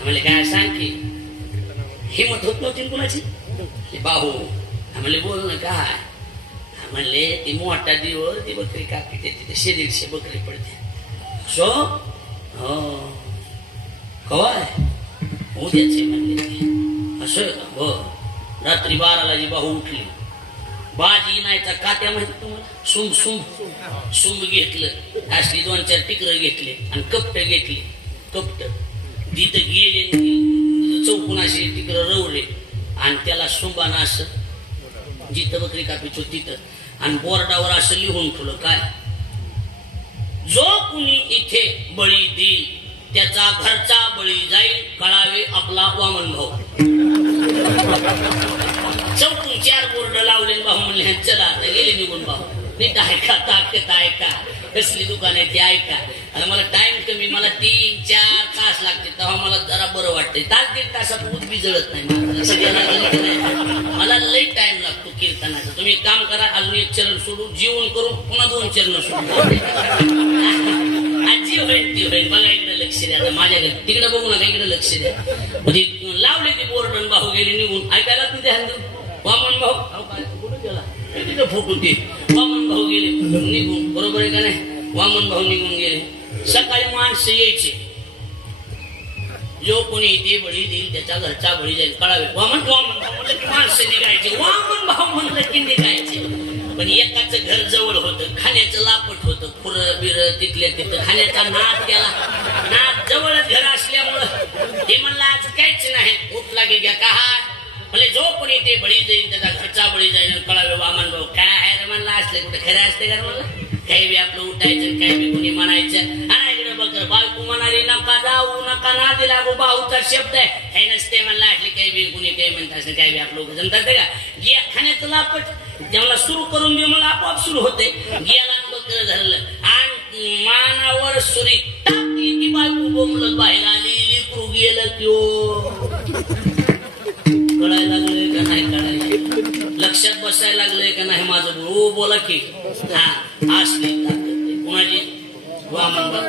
म्हणले काय सांग की. हिंमत होत नव्हती कुणाची. भाऊ म्हणले बोल ना काय. म्हणले ती मोठा दिवस ती बकरी कापते, तिथे 100-150 बकरी पडते. सो हो कवाय उद्याचे म्हणले. असं हो. रात्री 12ला जी भाऊ उठली. बाजी नाहीचा कात्या माहिती तुम्हाला. सुंब घेतलं, असली 2-4 टिकर घेतले आणि कपट घेतली. कपट तिथं गेले, चौकून असे टिकर रवले आणि त्याला सुंबानं असं जिथं बकरी कापितो तिथं आणि बोर्डावर असं लिहून ठेवलं काय, जो कुणी इथे बळी देईल त्याचा घरचा बळी जाईल, कळावे आपला वामन भाऊ. चौकून 4 बोर्ड लावले. भाऊ म्हणले चला आता गेले निघून. भाऊ नीट ऐका, ताकद ऐका, कसली दुकान आहे ते ऐका. आणि मला टाइम कमी, मला 3-4 तास लागते, तेव्हा मला जरा बरं वाटतंय. 1.5 तासात ऊत बी जळत नाही मला लई टाइम लागतो कीर्तनाचा. तुम्ही एक काम करा, अजून 1 चरण सोडून जेवण करून पुन्हा 2 चरण सोडून. जी होईल ती होईल. बघा इकडे लक्ष द्या. माझ्या घरी तिकडे बघू नका, इकडे लक्ष द्या. म्हणजे लावले ते बोर्डन, भाऊ गेले निघून. ऐकायला तुम्ही ध्यान देऊ. वामन भाऊ कुठे गेला तिथं फुटू ते. वामन भाऊ गेले निघून. बरोबर आहे का नाही. वामन भाऊ निघून गेले. सकाळी माणसं यायचे, जो कोणी इथे बळी देईल त्याच्या घरचा बळी जाईल, कळावे. वामन भाऊ म्हणलं की माणसं निघायचे. वामन भाऊ म्हणलं की निघायचे. पण एकाच घर जवळ होतं, खाण्याचं लापट होतं, खुरं बिर तिथल्या तिथं खाण्याचा नाद त्याला. नाद जवळच घर असल्यामुळं ते म्हणलं आज काहीच नाही. उठला की घ्या का म्हणजे जो कोणी ते बळी जाईल त्याचा घरचा बळी जाईल, कळावे. वामन भाऊ काय आहे रे म्हणलं, असले कुठे खरं असते का म्हणलं. काही बी आपलं उठायचं, काही बी कोणी म्हणायचं. आणि इकडे बघ बायको म्हणाली नका जाऊ, नका ना दिला गो, भाऊचा शब्द आहे, हे नसते म्हणलं. असले काही बी कोणी काही म्हणत असं काही बी आपलं जमतात का. गिया खाण्याचं लापट जेव्हा सुरू करून दे मला आपोआप सुरू होते. गियाला बकर धरलं आणि मानावर सुरी टाकली की बायको बोंबलत बाहेर आली. लिकरू गेलं किंवा कळायला लागलंय का नाही, कळायला लक्षात बसायला लागलंय का नाही माझं. हो बोला की. हा असली ताकद कुणाची. वामन भाऊ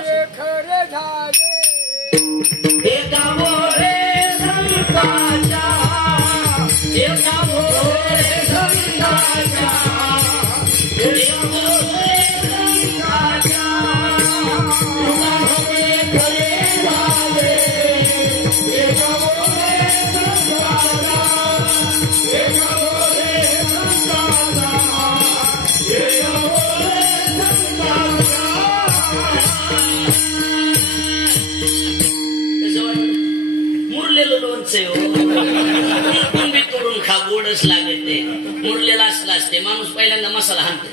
तोडून खा, गोडच लागते. मुरलेला असला असते माणूस पहिल्यांदा मसाला हाणते,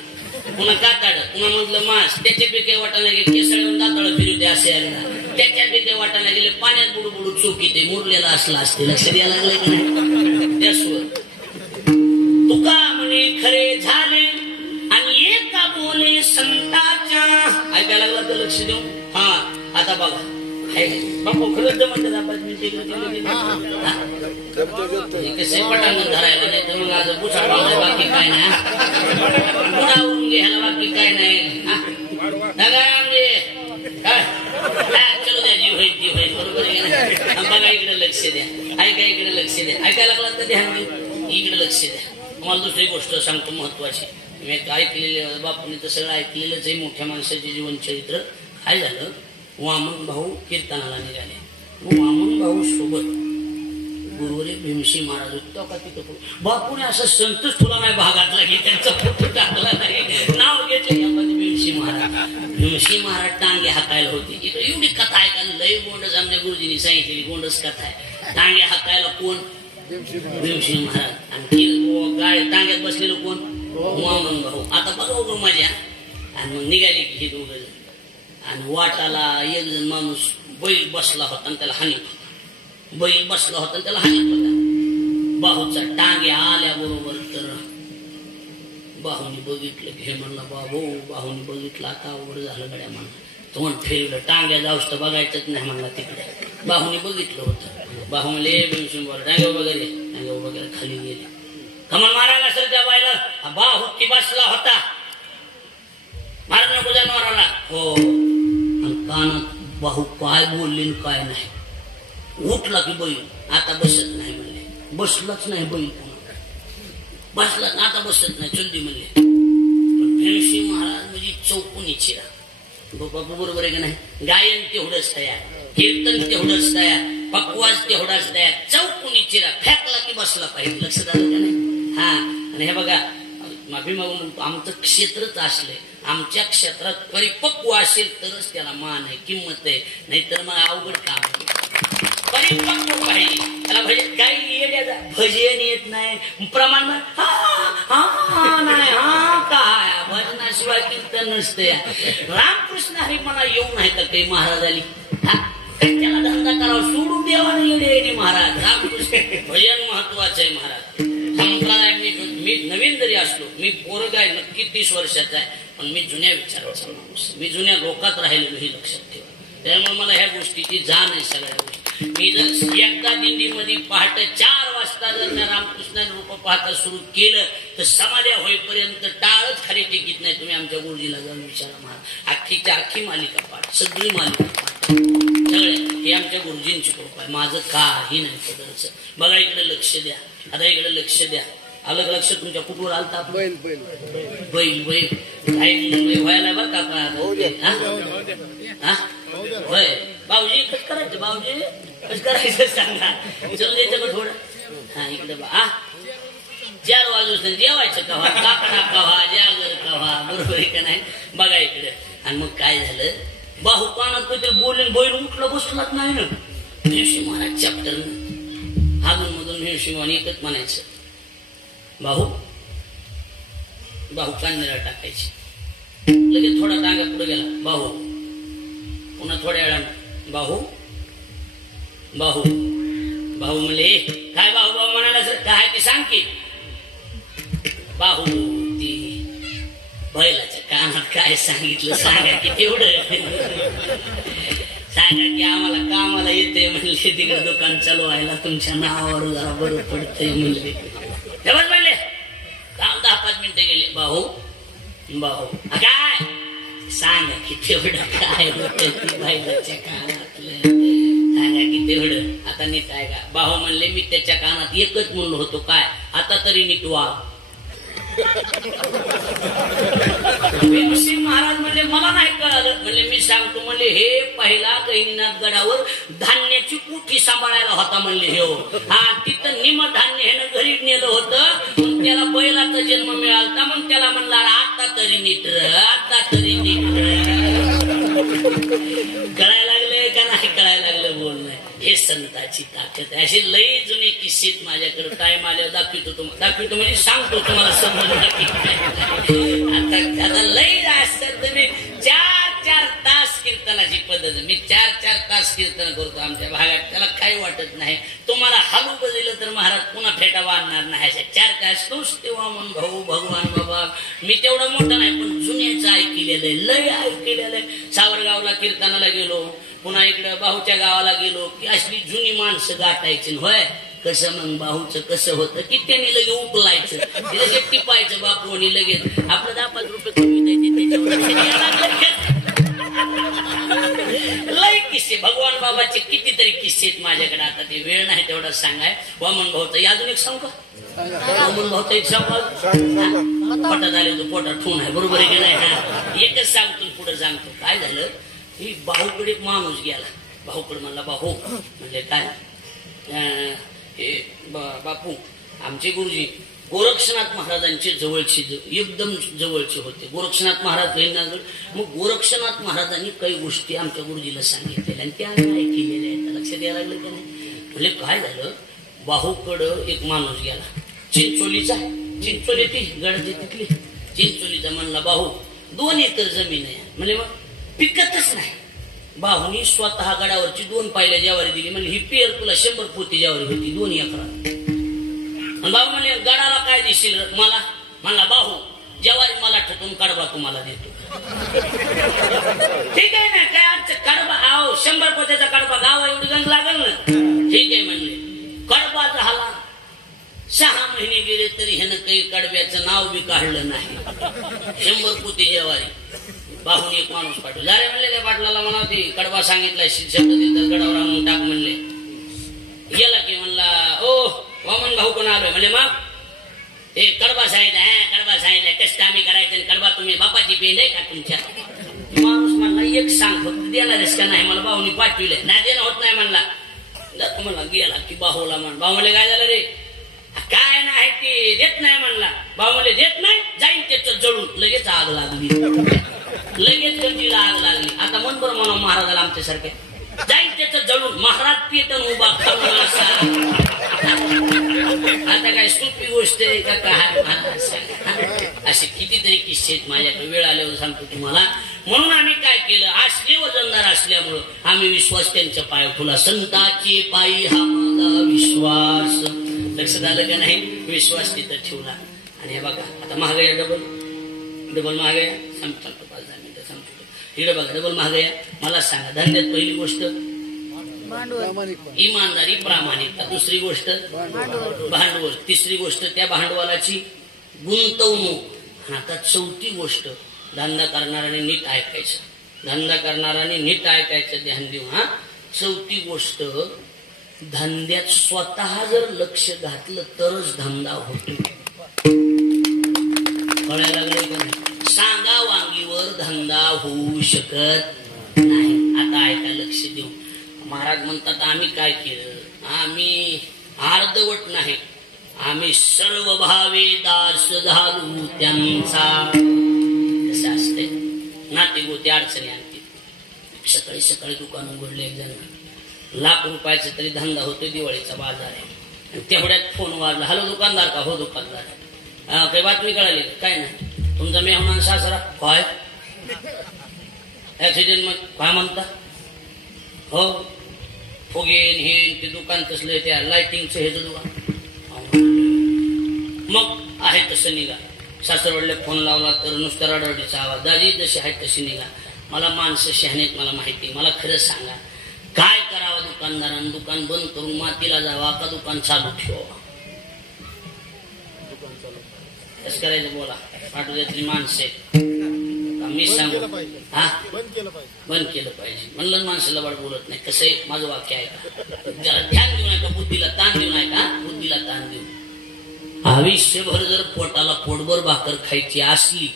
पुन्हा काताड, पुन्हा मधलं मांस, त्याच्यात बी काही वाटायला गेले केसळून दाताळ फिरू द्या असे, त्याच्यात बी काही वाटायला गेले पाण्यात बुडू बुडू चोकी ते मुरलेला असला असते. लक्ष द्यायला लागलं की नाही. त्यासवर तुका म्हणे खरे झाले आणि एका बोले संताच्या. ऐकायला लागला तर लक्ष देऊ. हा आता बघा बापू खरंच जमत 5 मिनिटे कसे पटांगण धरायला नाही तर मग आज पुसाड बाकी काय नाही. पुन्हा घ्यायला बाकी काय नाही. चलो द्या जी होईल ती होईल. बरोबर बघा इकडे लक्ष द्या. ऐका इकडे लक्ष द्या. ऐकायला लागला तर ध्यान देऊ. इकडे लक्ष द्या. तुम्हाला दुसरी गोष्ट सांगतो महत्वाची. मी ऐकलेलं बापूने तर सगळं ऐकलेलंच आहे. मोठ्या माणसाचे जीवनचरित्र. काय झालं, वामन भाऊ कीर्तनाला निघाले. वामन भाऊ सोबत गुरुवरे भीमशी महाराज होतो का तिथं. बापूने असं संतच तुला नाही भागातला की त्यांचा फोटो टाकला नाही, नाव घेतलं भीमशी महाराज. भीमशी महाराज टांगे हाकायला होते. इथं एवढी कथा ऐकायला लय गोंडस आमच्या गुरुजींनी सांगितलेली गोंडस कथा आहे. टांगे हाकायला कोण, भीमशी महाराज. आणि गाय टांग्यात बसलेलं कोण, वामन भाऊ. आता बघा मजा. आणि मग निघाली की हे दोघं. आणि वाटाला एक जण माणूस बैल बसला होता आणि त्याला हानीत होता. बैल बसला होता आणि त्याला हानीत होता. बाहूचा टांग्या आल्याबरोबर तर बाहूनी बघितलं हे म्हणलं बाबू बाहूनी बघितलं आता अवघड झालं गड्या म्हणलं तोंड फिरलं टांग्या जाऊस तर बघायचंच नाही म्हणला तिकडे बाहूनी बघितलं होतं बाहू म्हणले टांग्या वगैरे खाली गेले कमल मारायला सर त्या बायला बाहू ती बसला होता मार नको जनावराला हो आणि कानात बाहू काय बोलले काय नाही उठला की बैल आता बसत नाही म्हणले बसलाच नाही बैल बसला आता बसत नाही चुलदी म्हणले पण भीमसिंह महाराज म्हणजे चौकोनी चिरा बरोबर आहे का नाही गायन तेवढंच तयार कीर्तन तेवढंच तयार पक्वास तेवढाच तयार चौकोनी चिरा फेकला की बसला पाहिजे लक्षात आलं का नाही हा आणि हे बघा माफी मागून आमचं क्षेत्रच असलंय आमच्या क्षेत्रात परिपक्व असेल तरच त्याला मान आहे किंमत आहे नाहीतर मग अवघड काम परिपक्व पाहिजे त्याला भजन काही येण्याचा भजन येत नाही प्रमाण नाही हा काय भजनाशिवाय कीर्तन नसते रामकृष्ण हरी मला येऊ नाही तर काही महाराज आली त्याला धंदा करावा सोडून देवा येणे महाराज रामकृष्ण भजन महत्वाचं आहे महाराज संप्रदाय मी नवीन जरी असलो मी पोरगा आहे नक्की 30 वर्षाचा आहे पण मी जुन्या विचाराचा माणूस मी जुन्या लोकात राहिलेलो हे लक्षात ठेवा त्यामुळे मला ह्या गोष्टीची जाण आहे सगळ्या गोष्टी मी जर एकदा दिंडीमध्ये पहाटे 4 वाजता जर मी रामकृष्ण रूप पाहता सुरू केलं तर समाध्या होईपर्यंत टाळच खाली टेकीत नाही तुम्ही आमच्या गुरुजीला जाऊन विचारा महाराज अख्खीच्या अख्खी मालिका पाठ सगळी मालिका पाठ सगळे हे आमच्या गुरुजींची कृपा आहे माझं काही नाही पदरचं बघा इकडे लक्ष द्या आता इकडे लक्ष द्या अलग लक्ष तुमच्या कुठवर आलता बैल बैल बैल बैल काही व्हायला बरं का होय भाऊजी कसं करायचं भाऊजी कसं करायचं सांगा चल द्यायचं का थोडं हा इकडे बा 4 वाजून जेवायचं कव्हा काकडा कव्हा जागर कव्हा बरोबर आहे का नाही बघा इकडे आणि मग काय झालं बाहू कानात काहीतरी बोलले बैल उठला बसलाच नाही ना भीमसिंह महाराज चॅप्टर हागून मधून भीमसिंह एकच म्हणायचं बाहू बाहू कांदरा टाकायची लगेच थोडा टांगा पुढे गेला बाहू पुन्हा थोड्या वेळानं बाहू बाहू बाहू म्हणले काय बाहू बाहू म्हणाला सर काय ते सांग की बाहू ती बैलाच्या कानात काय सांगितलं सांगा की तेवढं सांगा की आम्हाला कामाला येते म्हणले तिकडे दुकान चालू व्हायला तुमच्या नावावर जरा बरं पडतंय म्हणले तेव्हाच म्हणले 10-5 मिनिटं गेले बाहू बाहू काय सांगा की तेवढं काय होतं बैलाच्या कानातलं सांगा की तेवढं आता नीट आहे का बाहू म्हणले मी त्याच्या कानात एकच म्हणलो होतो काय आता तरी नीट वाग भीमसिंह महाराज म्हणले मला नाही कळालं म्हणले मी सांगतो म्हणले हे पहिला गहिनीनाथ गडावर धान्याची कुठी सांभाळायला होता म्हणले हे हा तिथं निम धान्य ह्यानं घरी नेलं होतं त्याला बैलाचा जन्म मिळाला मग त्याला म्हणला आता तरी नीट आता तरी नीट कळायला लागले का नाही कळायला लागलं बोलणं हे संताची ताकद अशी लई जुने किस्सेत माझ्याकडे टाइम आल्यावर दाखवतो म्हणजे सांगतो तुम्हाला समजलं आता त्याला लई असतात तुम्ही 4 तास कीर्तनाची पद्धत मी 4 तास कीर्तन करतो आमच्या भागात त्याला काही वाटत नाही तुम्हाला हालू बजलं तर महाराज पुन्हा फेटा बांधणार नाही अशा 4 तास नुसते वामन भाऊ भगवान बाबा मी तेवढा मोठा नाही पण जुन्याचं ऐकलेलं आहे लय ऐकलेलं आहे सावरगावला कीर्तनाला गेलो पुन्हा इकडे बाहूच्या गावाला गेलो की असली जुनी माणसं गाठायची होय कसं मग बाहूचं कसं होतं की त्यांनी लगेच उकलायचं लगेच टिपायचं बापूनी लगेच आपलं 10-5 रुपये कमी द्यायचे लय किस्से भगवान बाबाचे कितीतरी किस्से माझ्याकडे आता ते वेळ नाही तेवढा सांगाय वामन भाऊचा अजून एक सांगू का वामन भाऊचा एक सांगू पोटात आले तो पोटात ठेवून आहे बरोबर आहे की नाही एकच सांगतो पुढे सांगतो काय झालं ही बाहूकडे एक माणूस गेला बाहूकडे म्हणला बाहू म्हणजे काय बापू आमचे गुरुजी गोरक्षनाथ महाराजांचे जवळचे एकदम जवळचे होते गोरक्षनाथ महाराज मग गोरक्षनाथ महाराजांनी काही गोष्टी आमच्या गुरुजीला सांगितलेल्या आणि त्या आम्ही ऐकलेल्या आहेत लक्षात यायला लागलं का नाही म्हणजे काय झालं बाहूकडं एक माणूस गेला चिंचोली ती गडची तिथली चिंचोलीचा म्हणला बाहू 2 एकर जमीन आहे म्हणजे मग पिकतच नाही बाहूनी स्वतः गडावरची 2 पायल्या ज्वारी दिली म्हणजे ही पेर तुला 100 पोती ज्वारी होती 2 एकरात आणि बाबू म्हणले गडाला काय दिसेल मला? म्हणला बाहू ज्वारी मला ठेवून कडबा तुम्हाला देतो. ठीक आहे ना, काय अर्थ कडबा आहो 100 पोत्याचा कडबा गावा एवढी गंज लागल ना. ठीक आहे म्हणले. कडबा झाला. 6 महिने गेले तरी ह्यानं काही कडब्याचं नाव बी काढलं नाही. 100 पोती ज्वारी. बाहून एक माणूस पाठवला. अरे म्हणले त्या पाटलाला म्हणा ती कडबा सांगितलाय शब्द तिथं गडावर आणून टाक म्हणले. गेला की म्हणला ओ वामन भाऊ कोण आलोय म्हणले मग हे कडबा सांगितलं. कडबा सांगितलं कष्ट आम्ही करायचं. कडबा तुम्ही बापाची पेंड आहे का तुमच्या? माणूस म्हणला एक सांग फक्त देणारच का नाही? मला भाऊनी पाठविलंय. नाही देणं होत नाही म्हणला. म्हणला गेला की बाहूला म्हण. भाऊ म्हणले काय झालं रे? काय नाही ते देत नाही म्हणला. भाऊ म्हणले देत नाही जाईन त्याचं जळून. लगेच आग लागली. लगेच गंजीला आग लागली. आता मन बरं म्हणा महाराजाला आमच्यासारखे जाईन त्याचं जळून. महाराज पेटन उभा करून आता काय सोपी गोष्ट आहे का काय? असे कितीतरी किस्से आहेत माझ्याकडे. वेळ आल्यावर सांगतो तुम्हाला. म्हणून आम्ही काय केलं, असले वजनदार असल्यामुळं आम्ही विश्वास त्यांच्या पाया ठेवला. संताचे पायी हा माझा विश्वास. लक्षात आलं का नाही? विश्वास तिथं ठेवला. आणि हे बघा आता महागाई डबल महागाई सांगतो 5-10 मिनिटं सांगतो. इकडे बघा डबल महागाई. मला सांगा धंद्यात पहिली गोष्ट इमानदारी प्रामाणिकता. दुसरी गोष्ट भांडवल. तिसरी गोष्ट त्या भांडवलाची गुंतवणूक. आता चौथी गोष्ट धंदा करणाऱ्याने नीट ऐकायचं. धंदा करणाऱ्याने नीट ऐकायचं ध्यान देऊ. हा चौथी गोष्ट धंद्यात स्वतः जर लक्ष घातलं तरच धंदा होतो. कळायला लागले का नाही? सांगा वांगीवर धंदा होऊ शकत नाही. आता ऐका लक्ष देऊ. महाराज म्हणतात आम्ही काय केलं? आम्ही अर्धवट नाही, आम्ही सर्व भावे दास झालो त्यांचा. कसं असते नाते गोते अडचणी आणते. सकाळी सकाळी दुकान उघडले एक जण. ₹1,00,000 तरी धंदा होतो. दिवाळीचा बाजार आहे. तेवढ्यात फोन वाजला. हॅलो दुकानदार का? हो दुकानदार. काही बातमी कळाली? काय नाही. तुमचा मेहमान सासरा काय ऍक्सिडेंट मग काय म्हणता? हो फुगेन हे ते दुकान तसलं त्या लाइटिंगचं हेच दुकान. मग आहे तसं निघा. सासरवडले फोन लावला तर नुसता रडरडीचा आवाज. दाजी जशी आहे तशी निघा. मला माणसं शहाणेत मला माहिती. मला खरं सांगा काय करावं? दुकानदारानं दुकान बंद करून मातीला जावा का दुकान चालू ठेवा? कसं करायचं बोला. पाठवल्यातली माणसं मी सांगू हा बंद केलं पाहिजे. म्हणलं माणसाला वाढ बोलत नाही. कसं आहे माझं वाक्य आहे का? जरा ध्यान देऊ नका. बुद्धीला ताण देऊ नका. बुद्धीला ताण देऊ. आयुष्यभर जर पोटाला पोटभर भाकर खायची असली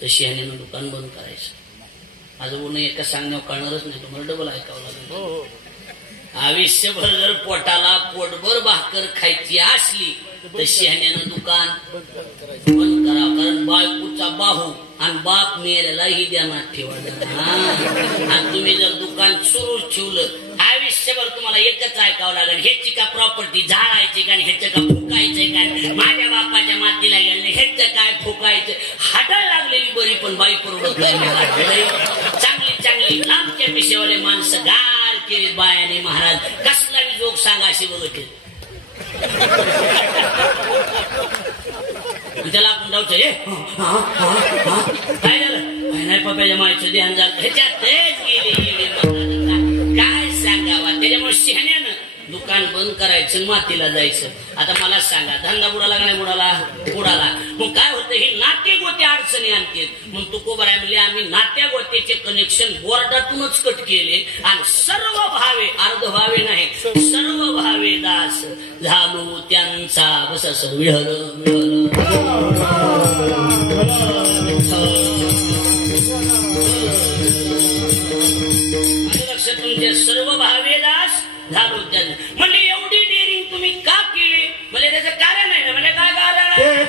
तर शहाण्यानं दुकान बंद करायचं. माझं बोलणं एका सांगण्यावर कळणारच नाही. तुम्हाला डबल ऐकावं लागेल. आयुष्यभर जर पोटाला पोटभर भाकर खायची असली तर शहाण्यानं दुकान बंद करा. कारण बायकोचा बाहू आणि बाप मेल्यालाही ध्यानात ठेवा. आणि तुम्ही जर दुकान सुरू ठेवलं आयुष्यभर तुम्हाला एकच ऐकावं लागेल. ह्याची का प्रॉपर्टी झाडायची का? ह्याचं का फुकायचंय का? माझ्या बापाच्या मातीला गेले ह्याचं काय फुकायचं? हाडायला लागलेली बरी पण बाई परवडत नाही. चांगली चांगली लांबच्या पिशेवाले माणसं गार केले बायाने. महाराज कसला बी जोक सांगा असे बघत त्याला आपण जाऊच. काय झालं? काय नाही पप्याच्या मायचं ध्यान झालं. ह्याच्यातच गेले काय सांगावा. त्याच्यामुळे शहाण्यानं दुकान बंद करायचं मातीला जायचं. आता मला सांगा धंदा बुडाला का नाही बुडाला? बुडाला. मग काय होतं? हे नाते गोते अडचणी आणते. मग तुकोबर आहे म्हणजे आम्ही नात्या गोत्याचे कनेक्शन बोर्डातूनच कट केले आणि सर्व भावे अर्ध भावे नाही सर्व भावे दास झालो त्यांचा. बस असं विहर लक्षात तुमच्या सर्व भावे दास झालो त्यांना. म्हणजे एवढी डेअरिंग तुम्ही का केली? म्हणजे त्याचं कारण आहे ना. म्हणजे काय कारण आहे?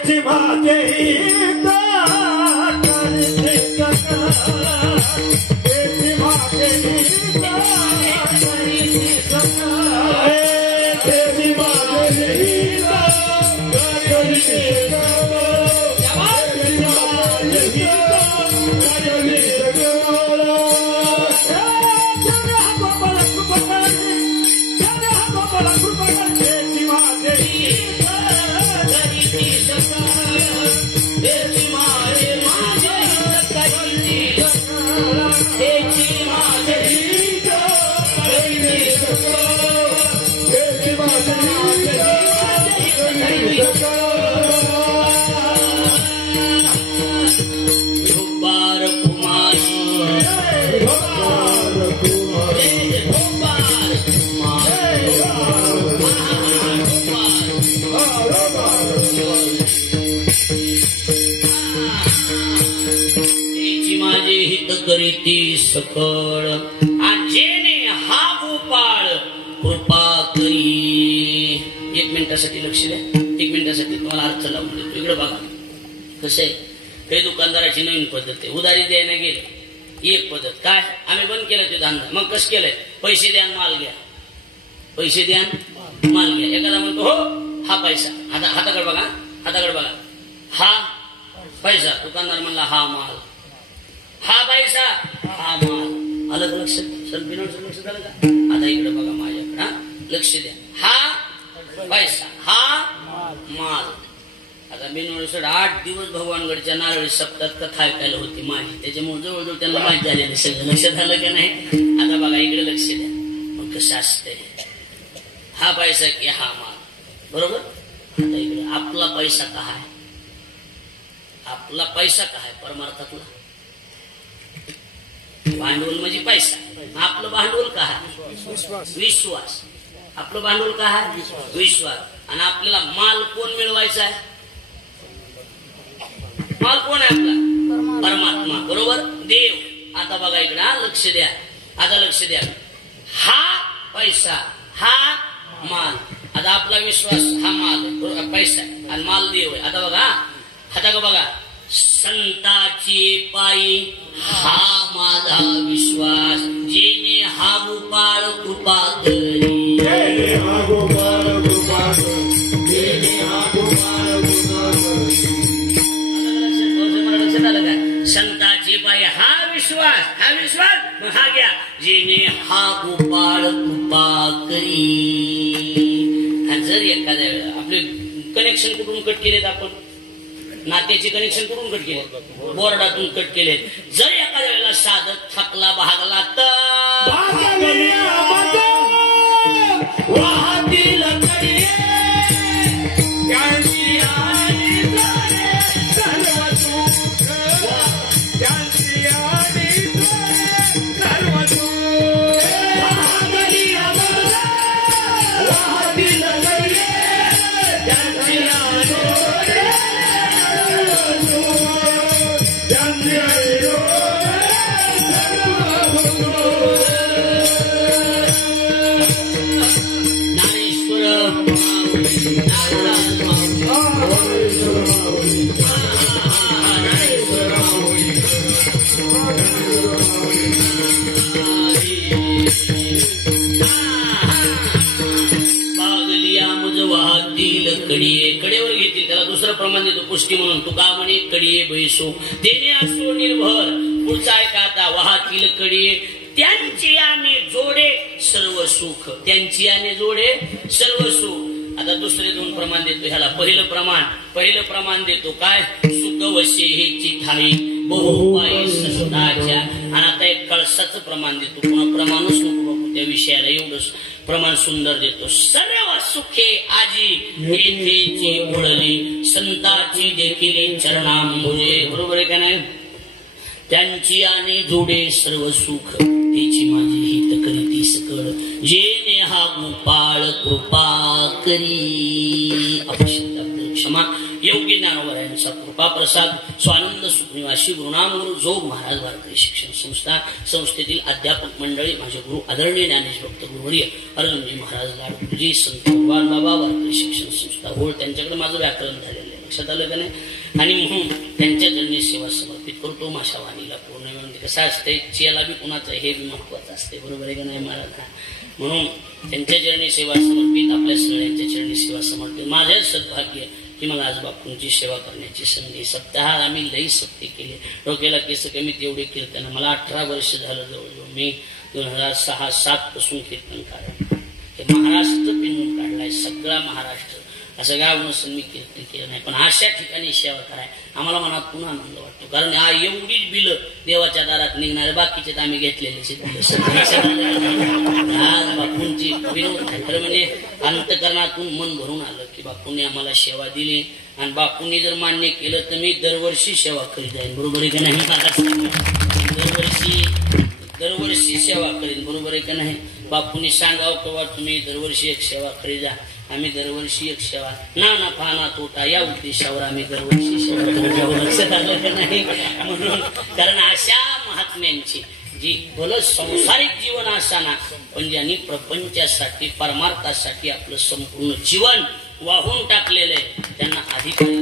हित करीती सकळ जेने हा गोपाळ कृपा करी. 1 मिनिटासाठी लक्ष द्या. 1 मिनिटासाठी तुम्हाला अर्थ लावून देतो. इकडे बघा कसं आहे. काही दुकानदाराची नवीन पद्धत आहे. उधारी द्यायला गेले एक पद्धत काय आम्ही बंद केलं ते धंदा. मग कसं केलंय पैसे द्या माल घ्या. पैसे द्या माल घ्या. एखादा म्हणतो हो हा पैसा हाताकडे बघा हाताकडे बघा हा पैसा. दुकानदार म्हणला हा माल हा पैसा हा माल. अलग लक्ष लक्ष झालं का. आता इकडे बघा माझ्याकडे हा लक्ष द्या. हा पैसा हा माल. आता बिनवडसड 8 दिवस भगवानगडच्या नारळी सप्ताहात कथा ऐकायला होती माझी. त्याच्यामुळे जवळजवळ त्यांना माहीत झालेलं सगळं. लक्ष झालं का नाही. आता बघा इकडे लक्ष द्या. मग कसं असतंय हा पैसा की हा माल बरोबर. आता इकडे आपला पैसा का आहे. आपला पैसा का आहे परमार्थातला भांडवल म्हणजे पैसा. आपलं भांडवल का आहे विश्वास. आपलं भांडवल का आहे विश्वास. आणि आपल्याला माल कोण मिळवायचा आहे. माल कोण आहे आपला परमात्मा बरोबर देव. आता बघा इकडे लक्ष द्या. आता लक्ष द्या. हा पैसा हा माल. आता आपला विश्वास हा माल पैसा आणि माल देव आहे. आता बघा आता का बघा संताची पायी हा माझा विश्वास जेने हा गोपाळ कृपा करी. संताची पायी हा विश्वास मग हा घ्या जेने हा गोपाळ कृपा करी. आणि जर एखाद्या वेळेला आपले कनेक्शन कुठून कट केलेत आपण नात्याचे कनेक्शन कुठून कट केले बोर्डातून कट केले. जर एखाद्या वेळेला साधक थकला भागला तर वाहतील कडेवर घेतील. त्याला दुसरं प्रमाण देतो पुष्टी म्हणून. तू का म्हणे कडिये बैसो तेने असो निर्भर. पुढचा आहे का आता वाहतील कडिये त्यांची आने जोडे सर्व सुख. त्यांची आने जोडे सर्व सुख. आता दुसरे 2 प्रमाण देतो ह्याला. पहिलं प्रमाण देतो काय सुख वशे हे चिठाई बहुपाई सस्ताच्या. आणि आता एक कळसाचं प्रमाण देतो. पुन्हा प्रमाणच नको बघू त्या विषयाला. एवढंच प्रमाण सुंदर देतो. सर्व सुखे आजी येथेची उडली संताची देखील चरणांबुजे. बरोबर आहे का नाही. त्यांची आणि जोडे सर्व सुख त्याची माझी हित करीती सकळ जेने हा गोपाळ कृपा करी. अपशब्द क्षमा योग्य ज्ञानोबर यांचा कृपा प्रसाद स्वानंद सुखनिवासी गुरुनामगुरु जोग महाराज वारकरी शिक्षण संस्था संस्थेतील अध्यापक मंडळी माझे गुरु आदरणीय ज्ञानेश भक्त गुरुवर्य अर्जुनजी महाराज लाडकुजी संत भगवान बाबा वारकरी शिक्षण संस्था होळ. त्यांच्याकडे माझं व्याकरण झालेलं आहे. लक्षात आलं का नाही. आणि म्हणून त्यांच्या जन्मी सेवा समर्पित करतो. माझ्या वाणीला पूर्ण वेळ कसं असते चियाला बी कुणाचं हे बी महत्वाचं असते. बरोबर आहे का नाही महाराज. म्हणून त्यांच्या चरणी सेवा समर्पित आपल्या सगळ्यांच्या चरणी सेवा समर्पित. माझे सद्भाग्य की मला आज बापूंची सेवा करण्याची संधी. सप्ताहात आम्ही लई सत्य केले. डोक्याला केस कमी तेवढे कीर्तन. मला 18 वर्ष झालं जवळजवळ. मी 2006-07 पासून कीर्तन काढलं. हे महाराष्ट्र पिंजून काढलाय सगळा महाराष्ट्र. असं गाव नसून मी कीर्तन केलं नाही. पण अशा ठिकाणी सेवा कराय आम्हाला मनात पुन्हा आनंद वाटतो. कारण हा एवढीच बिलं देवाच्या दारात निघणारे बाकीचे आम्ही घेतलेले बापूंची विनोद. खरं म्हणजे अंतकरणातून मन भरून आलं की बापूंनी आम्हाला सेवा दिली. आणि बापूंनी जर मान्य केलं तर मी दरवर्षी सेवा करीत जाईन. बरोबर आहे का नाही. दरवर्षी सेवा करीन. बरोबर आहे का नाही. बापूंनी सांगावं किंवा तुम्ही दरवर्षी एक सेवा करी जा. आम्ही दरवर्षी एक सेवा ना नफा ना तोटा या उद्देशावर आम्ही दरवर्षी सेवा करतो. लक्षात आलं का नाही? म्हणून कारण अशा महात्म्यांची जी भलं संसारिक जीवन असताना पण ज्यांनी प्रपंचासाठी परमार्थासाठी आपलं संपूर्ण जीवन वाहून टाकलेलं आहे त्यांना अधिकारी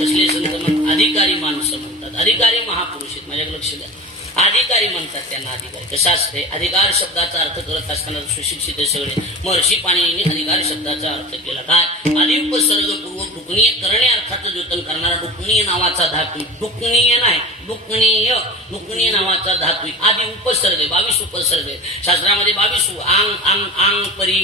कसले संत म्हणतात? अधिकारी माणसं म्हणतात. अधिकारी महापुरुष आहेत. माझ्याकडे लक्ष द्या. अधिकारी म्हणतात त्यांना. अधिकारी कसं असते? अधिकार शब्दाचा अर्थ करत असताना सुशिक्षित सगळे महर्षी पाणिनींनी अधिकार शब्दाचा अर्थ केला. काय? आधी उपसर्गपूर्वक दुःखनीय करणे अर्थाचं द्योतन करणारा दुःखनीय नावाचा धातू. दुःखनीय नाही, दुःखनीय. दुःखनीय नावाचा धातू आधी उपसर्ग 22 उपसर्ग शास्त्रामध्ये 22 आंग आंग आंग परी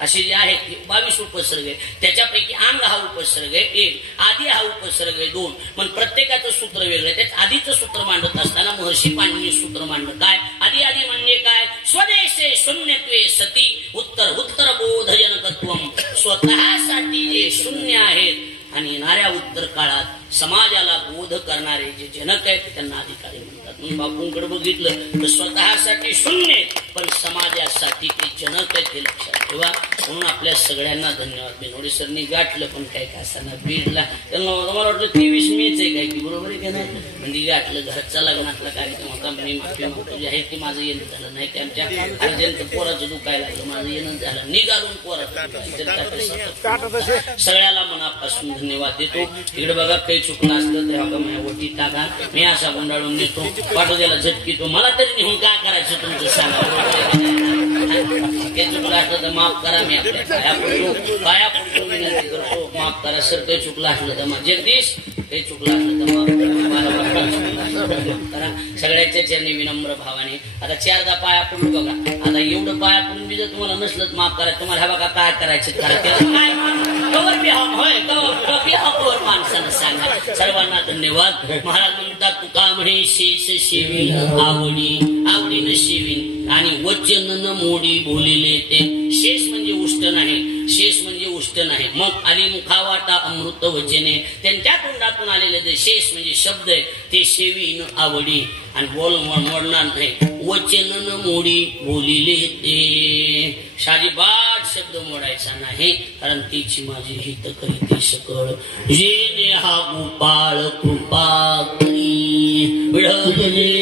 असे जे आहेत 22 उपसर्ग आहे. त्याच्यापैकी आंग हा उपसर्ग आहे 1, आधी हा उपसर्ग आहे 2. पण प्रत्येकाचं सूत्र वेगळं आहे. त्यात आधीचं सूत्र मांडत असताना महर्षी पाणिनी सूत्र मांडलं. काय? आधी आधी म्हणजे काय? स्वदेशे शून्यत्वे सती उत्तर उत्तर बोधजनकत्वम. स्वतःसाठी जे शून्य आहेत आणि येणाऱ्या उत्तर काळात समाजाला बोध करणारे जे जनक आहेत त्यांना अधिकारी म्हणतात. म्हणून बापूंकडे बघितलं तर स्वतःसाठी शून्य पण समाजासाठी ते जनक आहेत हे लक्षात ठेवा. म्हणून आपल्या सगळ्यांना धन्यवाद. बिनोडी सरनी गाठलं पण काय का असताना बीडला त्यांना मला वाटलं 23 मेच आहे काय की बरोबर आहे का नाही? म्हणजे गाठलं. घरचा लग्नातला कार्यक्रम होता. मी माफी मागतो जे आहे ते माझं येणं झालं नाही की आमच्या अर्जंत पोराचं दुखायला लागलं. माझं येणं झालं निघालून पोराचं. सगळ्याला मनापासून धन्यवाद देतो. इकडे बघा काही चुकलं असलं तर हा माझ्या वटी टाका. मी असा गुंडाळून नेतो पाठोद्याला झटकीतो. मला तरी नेहून काय करायचं तुमचं सांगा. ते चुकलं असलं तर माफ करा. मी आपल्या पाया पडतो विनंती करतो माफ करा. सर काही चुकलं असलं तर मग जगदीश काही चुकलं असलं तर मग करा. सगळ्याच्या चरणी विनम्र भावाने आता 4दा पाया पडलो बघा. आता एवढं पाया पडून बी जर तुम्हाला नसलं माफ करा. तुम्हाला हा बघा काय करायचं करा. काय कवर बिहाव होय कवर माणसानं सांगा. सर्वांना धन्यवाद. महाराज म्हणतात तुका म्हणे शेष शेवीन आवडी आवडीनं शेवीन आणि वचन न मोडी बोलिले ते. शेष म्हणजे उष्ट नाही. शेष म्हणजे उष्ट नाही. मग आली मुखावाटा अमृत वचने. त्यांच्या तोंडातून आलेले जे शेष म्हणजे शब्द आहे ते शेवीन आवडी आणि मोडणार नाही. वचन न मोडी बोलिले ते. शाजीबाद शब्द मोडायचा नाही कारण तीची माझी हित करीती सकळ. जेने हा गोपाळ कृपा करी विढले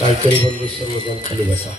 काहीतरी बंधू सर्वजण खाली बसा.